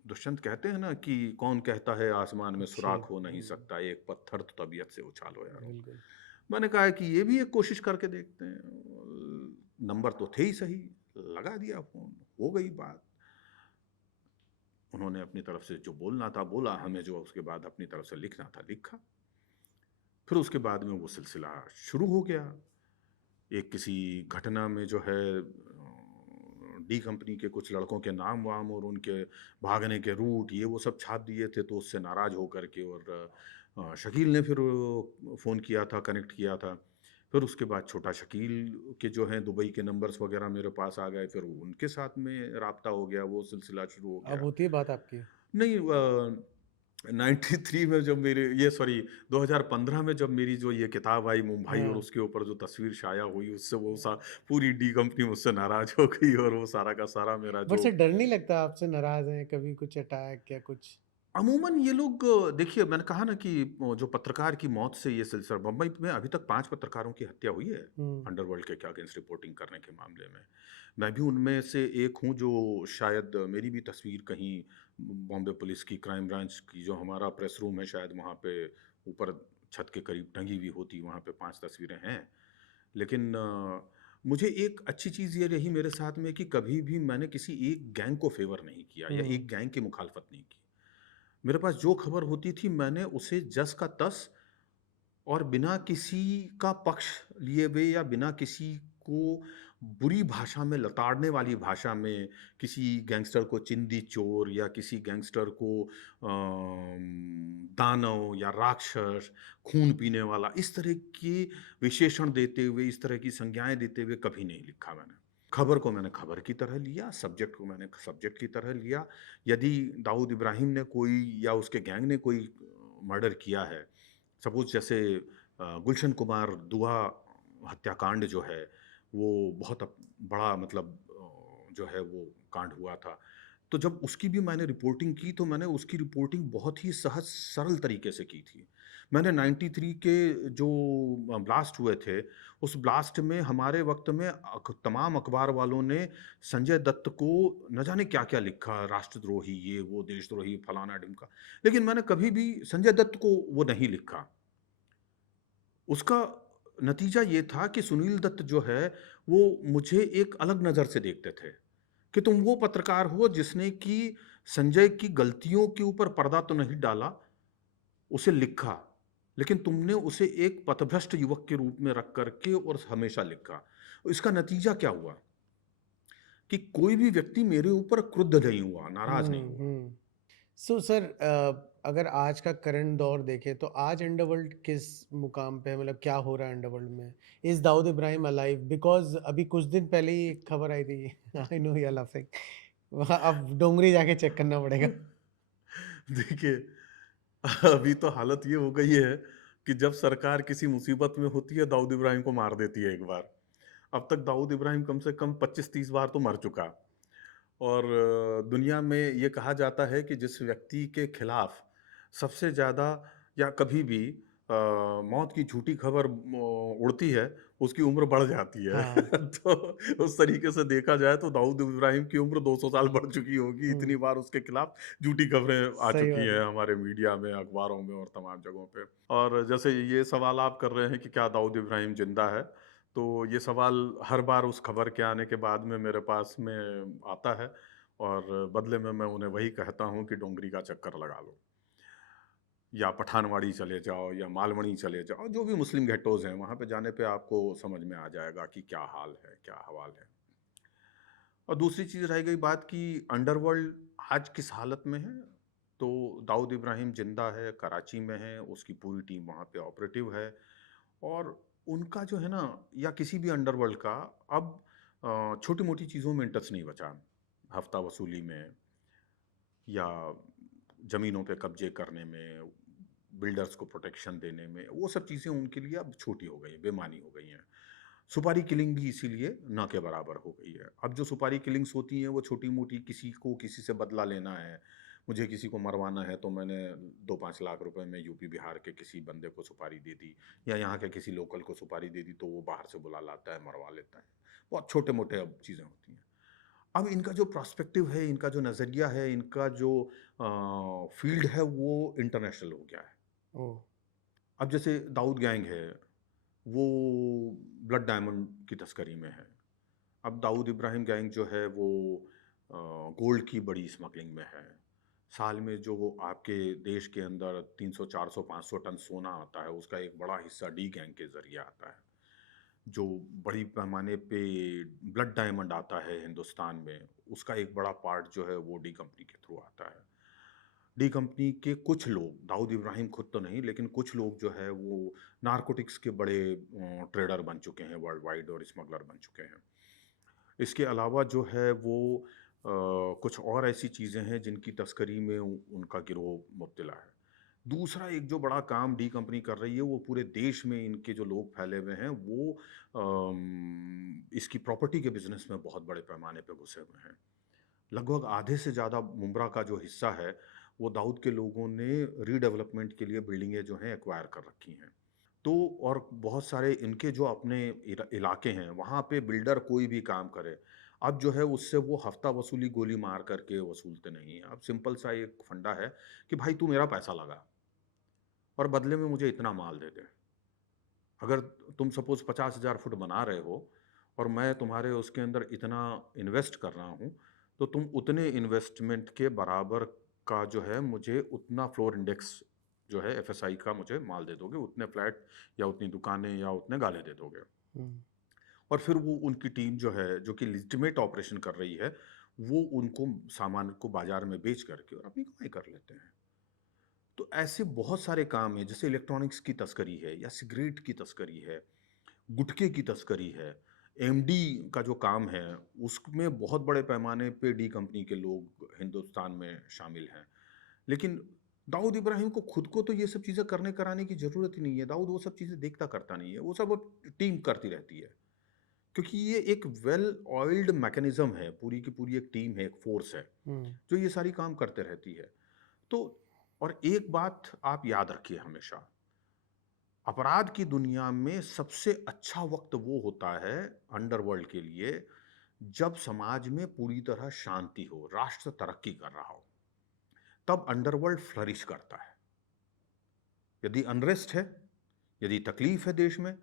दुष्यंत कहते हैं ना कि कौन कहता है आसमान में छेद सुराख हो नहीं सकता, एक पत्थर तो तबीयत से उछालो यारो। बिल्कुल। मैंने कहा कि ये भी एक कोशिश करके देखते हैं। नंबर तो थे ही सही, लगा दिया फ़ोन, हो गई बात। उन्होंने अपनी तरफ से जो बोलना था बोला, हमें जो उसके बाद अपनी तरफ से लिखना था लिखा। फिर उसके बाद में वो सिलसिला शुरू हो गया। एक किसी घटना में जो है डी कंपनी के कुछ लड़कों के नाम-वाम और उनके भागने के रूट ये वो सब छाप दिए थे, तो उससे नाराज़ होकर के और शकील ने फिर फ़ोन किया था, कनेक्ट किया था। फिर उसके बाद छोटा शकील के जो हैं दुबई के नंबर्स वग़ैरह मेरे पास आ गए, फिर उनके साथ में राब्ता हो गया, वो सिलसिला शुरू हो अब गया। होती है बात आपकी? नहीं 93 में जब मेरे ये सॉरी 2015 में जब मेरी जो ये किताब आई मुंबई और हाँ। उसके ऊपर जो तस्वीर शाया हुई, उससे वो पूरी डी कंपनी मुझसे नाराज़ हो गई और वो सारा का सारा मेरा बट जो सर डर नहीं लगता आपसे नाराज़ हैं, कभी कुछ अटैक या कुछ? अमूमन ये लोग देखिए मैंने कहा ना कि जो पत्रकार की मौत से ये सिलसिला बम्बई में अभी तक 5 पत्रकारों की हत्या हुई है, हुँ, अंडरवर्ल्ड के अगेंस्ट रिपोर्टिंग करने के मामले में। मैं भी उनमें से एक हूँ जो शायद मेरी भी तस्वीर कहीं बॉम्बे पुलिस की क्राइम ब्रांच की जो हमारा प्रेस रूम है शायद वहाँ पे ऊपर छत के करीब टंगी हुई होती, वहाँ पे 5 तस्वीरें हैं। लेकिन मुझे एक अच्छी चीज़ ये रही मेरे साथ में कि कभी भी मैंने किसी एक गैंग को फ़ेवर नहीं किया या हुँ, एक गैंग की मुखालफत नहीं की। मेरे पास जो खबर होती थी मैंने उसे जस का तस और बिना किसी का पक्ष लिए हुए या बिना किसी को बुरी भाषा में लताड़ने वाली भाषा में किसी गैंगस्टर को चिंदी चोर या किसी गैंगस्टर को दानव या राक्षस खून पीने वाला इस तरह के विशेषण देते हुए इस तरह की संज्ञाएं देते हुए कभी नहीं लिखा मैंने। खबर को मैंने खबर की तरह लिया, सब्जेक्ट को मैंने सब्जेक्ट की तरह लिया। यदि दाऊद इब्राहिम ने कोई या उसके गैंग ने कोई मर्डर किया है, सपोज़ जैसे गुलशन कुमार दुआ हत्याकांड जो है, वो बहुत बड़ा मतलब जो है वो कांड हुआ था। तो जब उसकी भी मैंने रिपोर्टिंग की, तो मैंने उसकी रिपोर्टिंग बहुत ही सहज सरल तरीके से की थी। मैंने 93 के जो ब्लास्ट हुए थे, उस ब्लास्ट में हमारे वक़्त में तमाम अखबार वालों ने संजय दत्त को न जाने क्या-क्या लिखा, राष्ट्रद्रोही, ये वो, देशद्रोही, फलाना-ढिमका। लेकिन मैंने कभी भी संजय दत्त को वो नहीं लिखा। उसका नतीजा ये था कि सुनील दत्त जो है, वो मुझे एक अलग नज़र से देखते थे, कि तुम वो पत्रकार हो जिसने कि संजय की गलतियों के ऊपर पर्दा तो नहीं डाला, उसे लिखा, लेकिन तुमने उसे एक पथभ्रष्ट युवक के रूप में रख कर के और हमेशा लिखा। इसका नतीजा क्या हुआ कि कोई भी व्यक्ति मेरे ऊपर क्रुद्ध नहीं हुआ, नाराज़ नहीं हुँ, हुआ। हुँ। सो सर अगर आज का करंट दौर देखें तो आज अंडरवर्ल्ड किस मुकाम पे है, मतलब क्या हो रहा है अंडरवर्ल्ड में? Is Dawood Ibrahim alive? Because अभी कुछ दिन पहले ही एक खबर आई थी। I know you are laughing. वहाँ अब डोंगरी जाके चेक करना पड़ेगा। देखिए, अभी तो हालत ये हो गई है कि जब सरकार किसी मुसीबत में होती है, दाऊद इब्राहिम को मार देती है एक बार। अब तक दाऊद इब्राहिम कम से कम 25-30 बार तो मर चुका और दुनिया में ये कहा जाता है कि जिस व्यक्ति के खिलाफ सबसे ज़्यादा या कभी भी मौत की झूठी खबर उड़ती है, उसकी उम्र बढ़ जाती है। हाँ। तो उस तरीके से देखा जाए तो दाऊद इब्राहिम की उम्र 200 साल बढ़ चुकी होगी, इतनी हुँ, बार उसके खिलाफ झूठी खबरें आ सही चुकी बात हैं है। हमारे मीडिया में, अखबारों में और तमाम जगहों पे। और जैसे ये सवाल आप कर रहे हैं कि क्या दाऊद इब्राहिम ज़िंदा है? तो ये सवाल हर बार उस खबर के आने के बाद में मेरे पास में आता है और बदले में मैं उन्हें वही कहता हूँ कि डोंगरी का चक्कर लगा लो या पठानवाड़ी चले जाओ या मालवणी चले जाओ, जो भी मुस्लिम गेट्टोज़ हैं, वहाँ पे जाने पे आपको समझ में आ जाएगा कि क्या हाल है, क्या अहवाल है। और दूसरी चीज़ रह गई बात कि अंडरवर्ल्ड आज किस हालत में है, तो दाऊद इब्राहिम ज़िंदा है, कराची में है, उसकी पूरी टीम वहाँ पे ऑपरेटिव है और उनका जो है ना या किसी भी अंडरवर्ल्ड का अब छोटी-मोटी चीज़ों में इंटरेस्ट नहीं बचा। हफ्ता वसूली में या ज़मीनों पे कब्ज़े करने में, बिल्डर्स को प्रोटेक्शन देने में, वो सब चीज़ें उनके लिए अब छोटी हो गई हैं, बेमानी हो गई हैं। सुपारी किलिंग भी इसीलिए ना के बराबर हो गई है। अब जो सुपारी किलिंग्स होती हैं, वो छोटी-मोटी किसी को किसी से बदला लेना है, मुझे किसी को मरवाना है तो मैंने 2-5 लाख रुपए में यूपी बिहार के किसी बंदे को सुपारी दे दी या यहाँ के किसी लोकल को सुपारी दे दी तो वो बाहर से बुला लाता है, मरवा लेता है। बहुत छोटे-मोटे अब चीज़ें होती हैं। अब इनका जो पर्सपेक्टिव है, इनका जो नज़रिया है, इनका जो फ़ील्ड है वो इंटरनेशनल हो गया है। ओह! अब जैसे दाऊद गैंग है, वो ब्लड डायमंड की तस्करी में है। अब दाऊद इब्राहिम गैंग जो है वो गोल्ड की बड़ी स्मगलिंग में है। साल में जो वो आपके देश के अंदर 300, 400, 500 टन सोना आता है, उसका एक बड़ा हिस्सा डी गैंग के ज़रिए आता है। जो बड़ी पैमाने पे ब्लड डायमंड आता है हिंदुस्तान में, उसका एक बड़ा पार्ट जो है वो डी कंपनी के थ्रू आता है। डी कंपनी के कुछ लोग, दाऊद इब्राहिम खुद तो नहीं, लेकिन कुछ लोग जो है वो नारकोटिक्स के बड़े ट्रेडर बन चुके हैं वर्ल्ड वाइड और स्मगलर बन चुके हैं। इसके अलावा जो है वो कुछ और ऐसी चीज़ें हैं जिनकी तस्करी में उनका गिरोह मुब्तला है। दूसरा एक जो बड़ा काम डी कंपनी कर रही है वो पूरे देश में इनके जो लोग फैले हुए हैं वो इसकी प्रॉपर्टी के बिजनेस में बहुत बड़े पैमाने पे घुसे हुए हैं। लगभग आधे से ज़्यादा मुंब्रा का जो हिस्सा है वो दाऊद के लोगों ने रीडेवलपमेंट के लिए बिल्डिंगें जो हैं एक्वायर कर रखी हैं। तो और बहुत सारे इनके जो अपने इलाके हैं वहाँ पे बिल्डर कोई भी काम करे, अब जो है उससे वो हफ्ता वसूली गोली मार करके वसूलते नहीं हैं। अब सिंपल सा एक फंडा है कि भाई तू मेरा पैसा लगा और बदले में मुझे इतना माल दे दे। अगर तुम सपोज़ 50,000 फुट बना रहे हो और मैं तुम्हारे उसके अंदर इतना इन्वेस्ट कर रहा हूँ, तो तुम उतने इन्वेस्टमेंट के बराबर का जो है मुझे उतना फ्लोर इंडेक्स जो है एफएसआई का मुझे माल दे दोगे, उतने फ्लैट या उतनी दुकानें या उतने गाले दे दोगे। हम्म, और फिर वो उनकी टीम जो है, जो कि लेजिटिमेट ऑपरेशन कर रही है, वो उनको सामान को बाज़ार में बेच करके और अपनी कमाई कर लेते हैं। तो ऐसे बहुत सारे काम हैं, जैसे इलेक्ट्रॉनिक्स की तस्करी है या सिगरेट की तस्करी है, गुटखे की तस्करी है, एमडी का जो काम है, उसमें बहुत बड़े पैमाने पे डी कंपनी के लोग हिंदुस्तान में शामिल हैं। लेकिन दाऊद इब्राहिम को खुद को तो ये सब चीज़ें करने कराने की ज़रूरत ही नहीं है। दाऊद वो सब चीज़ें देखता करता नहीं है, वो सब अब टीम करती रहती है। क्योंकि ये एक वेल ऑयल्ड मैकेनिज़्म है, पूरी की पूरी एक टीम है, एक फ़ोर्स है, हम्म, जो ये सारी काम करते रहती है। तो और एक बात आप याद रखिए हमेशा, अपराध की दुनिया में सबसे अच्छा वक़्त वो होता है अंडरवर्ल्ड के लिए, जब समाज में पूरी तरह शांति हो, राष्ट्र तरक्की कर रहा हो, तब अंडरवर्ल्ड फ्लरिश करता है। यदि अनरेस्ट है, यदि तकलीफ़ है देश में,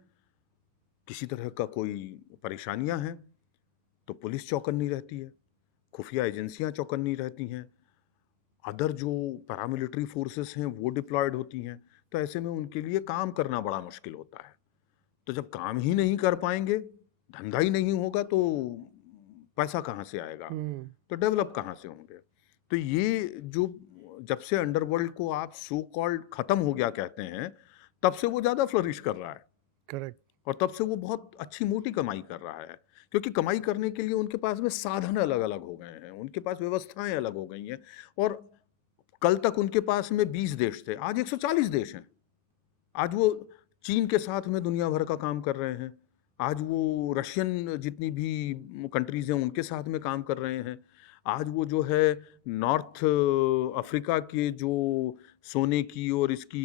किसी तरह का कोई परेशानियाँ हैं, तो पुलिस चौकन्नी रहती है, खुफिया एजेंसियाँ चौकन्नी रहती हैं, अदर जो पैरामिलिट्री फोर्सेस हैं वो डिप्लॉयड होती हैं। तो ऐसे में उनके लिए काम करना बड़ा मुश्किल होता है। तो जब काम ही नहीं कर पाएँगे, धंधा ही नहीं होगा तो पैसा कहाँ से आएगा? हम्म, तो डेवलप कहाँ से होंगे? तो ये जो जब से अंडरवर्ल्ड को आप सो कॉल्ड खत्म हो गया कहते हैं, तब से वो ज़्यादा फ्लरिश कर रहा है। करेक्ट। और तब से वो बहुत अच्छी मोटी कमाई कर रहा है, क्योंकि कमाई करने के लिए उनके पास में साधन अलग-अलग हो गए हैं, उनके पास व्यवस्थाएँ अलग हो गई हैं और कल तक उनके पास में 20 देश थे, आज 140 देश हैं। आज वो चीन के साथ में दुनिया भर का काम कर रहे हैं। आज वो रशियन जितनी भी कंट्रीज़ हैं उनके साथ में काम कर रहे हैं। आज वो जो है नॉर्थ अफ्रीका के जो सोने की और इसकी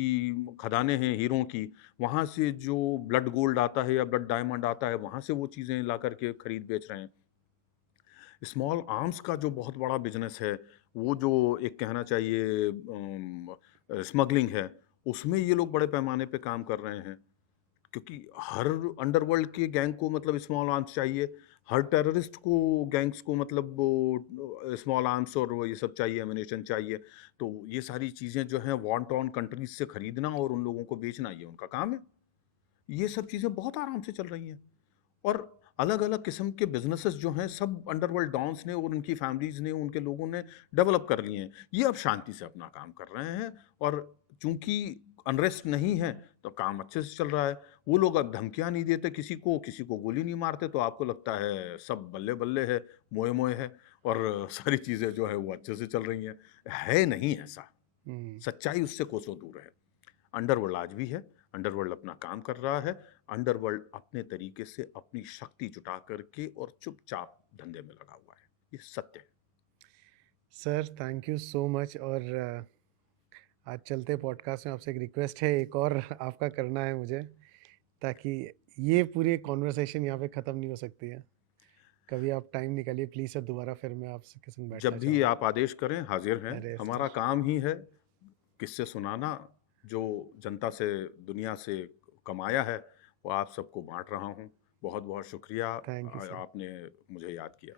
खदानें हैं हीरों की, वहाँ से जो ब्लड गोल्ड आता है या ब्लड डायमंड आता है, वहाँ से वो चीज़ें ला कर के खरीद बेच रहे हैं। स्मॉल आर्म्स का जो बहुत बड़ा बिज़नेस है, वो जो एक कहना चाहिए स्मगलिंग है, उसमें ये लोग बड़े पैमाने पे काम कर रहे हैं। क्योंकि हर अंडरवर्ल्ड के गैंग को मतलब स्मॉल आर्म्स चाहिए, हर टेररिस्ट को गैंग्स को मतलब वो स्मॉल आर्म्स और वो ये सब चाहिए, एम्युनिशन चाहिए। तो ये सारी चीज़ें जो हैं वॉर टॉर्न कंट्रीज़ से खरीदना और उन लोगों को बेचना, ये उनका काम है। ये सब चीज़ें बहुत आराम से चल रही हैं। और अलग-अलग किस्म के बिज़नेसेस जो हैं सब अंडरवर्ल्ड डॉन्स ने और उनकी फैमिलीज़ ने, उनके लोगों ने डेवलप कर लिए हैं। ये अब शांति से अपना काम कर रहे हैं और चूँकि अनरेस्ट नहीं है, तो काम अच्छे से चल रहा है। वो लोग अब धमकियाँ नहीं देते किसी को गोली नहीं मारते, तो आपको लगता है सब बल्ले-बल्ले है, मोए-मोए है और सारी चीज़ें जो है वो अच्छे से चल रही हैं। है नहीं ऐसा, हम्म, सच्चाई उससे कोसों दूर है। अंडरवर्ल्ड आज भी है, अंडरवर्ल्ड अपना काम कर रहा है, अंडरवर्ल्ड अपने तरीके से अपनी शक्ति जुटा करके और चुपचाप धंधे में लगा हुआ है। ये सत्य है। Sir thank you so much. और आज चलते पॉडकास्ट में आपसे एक रिक्वेस्ट है, एक और आपका करना है मुझे, ताकि ये पूरी कॉन्वर्सेशन यहाँ पे ख़त्म नहीं हो सकती है। कभी आप टाइम निकालिए प्लीज़ सर, दोबारा फिर मैं आपसे किसी में बैठना जब भी चाहूँगा। आप आदेश करें, हाज़िर हैं। अरे हमारा सर, काम ही है किस्से सुनाना, जो जनता से, दुनिया से कमाया है, वो आप सबको बाँट रहा हूँ। बहुत-बहुत शुक्रिया थैंक यू सर। आपने मुझे याद किया।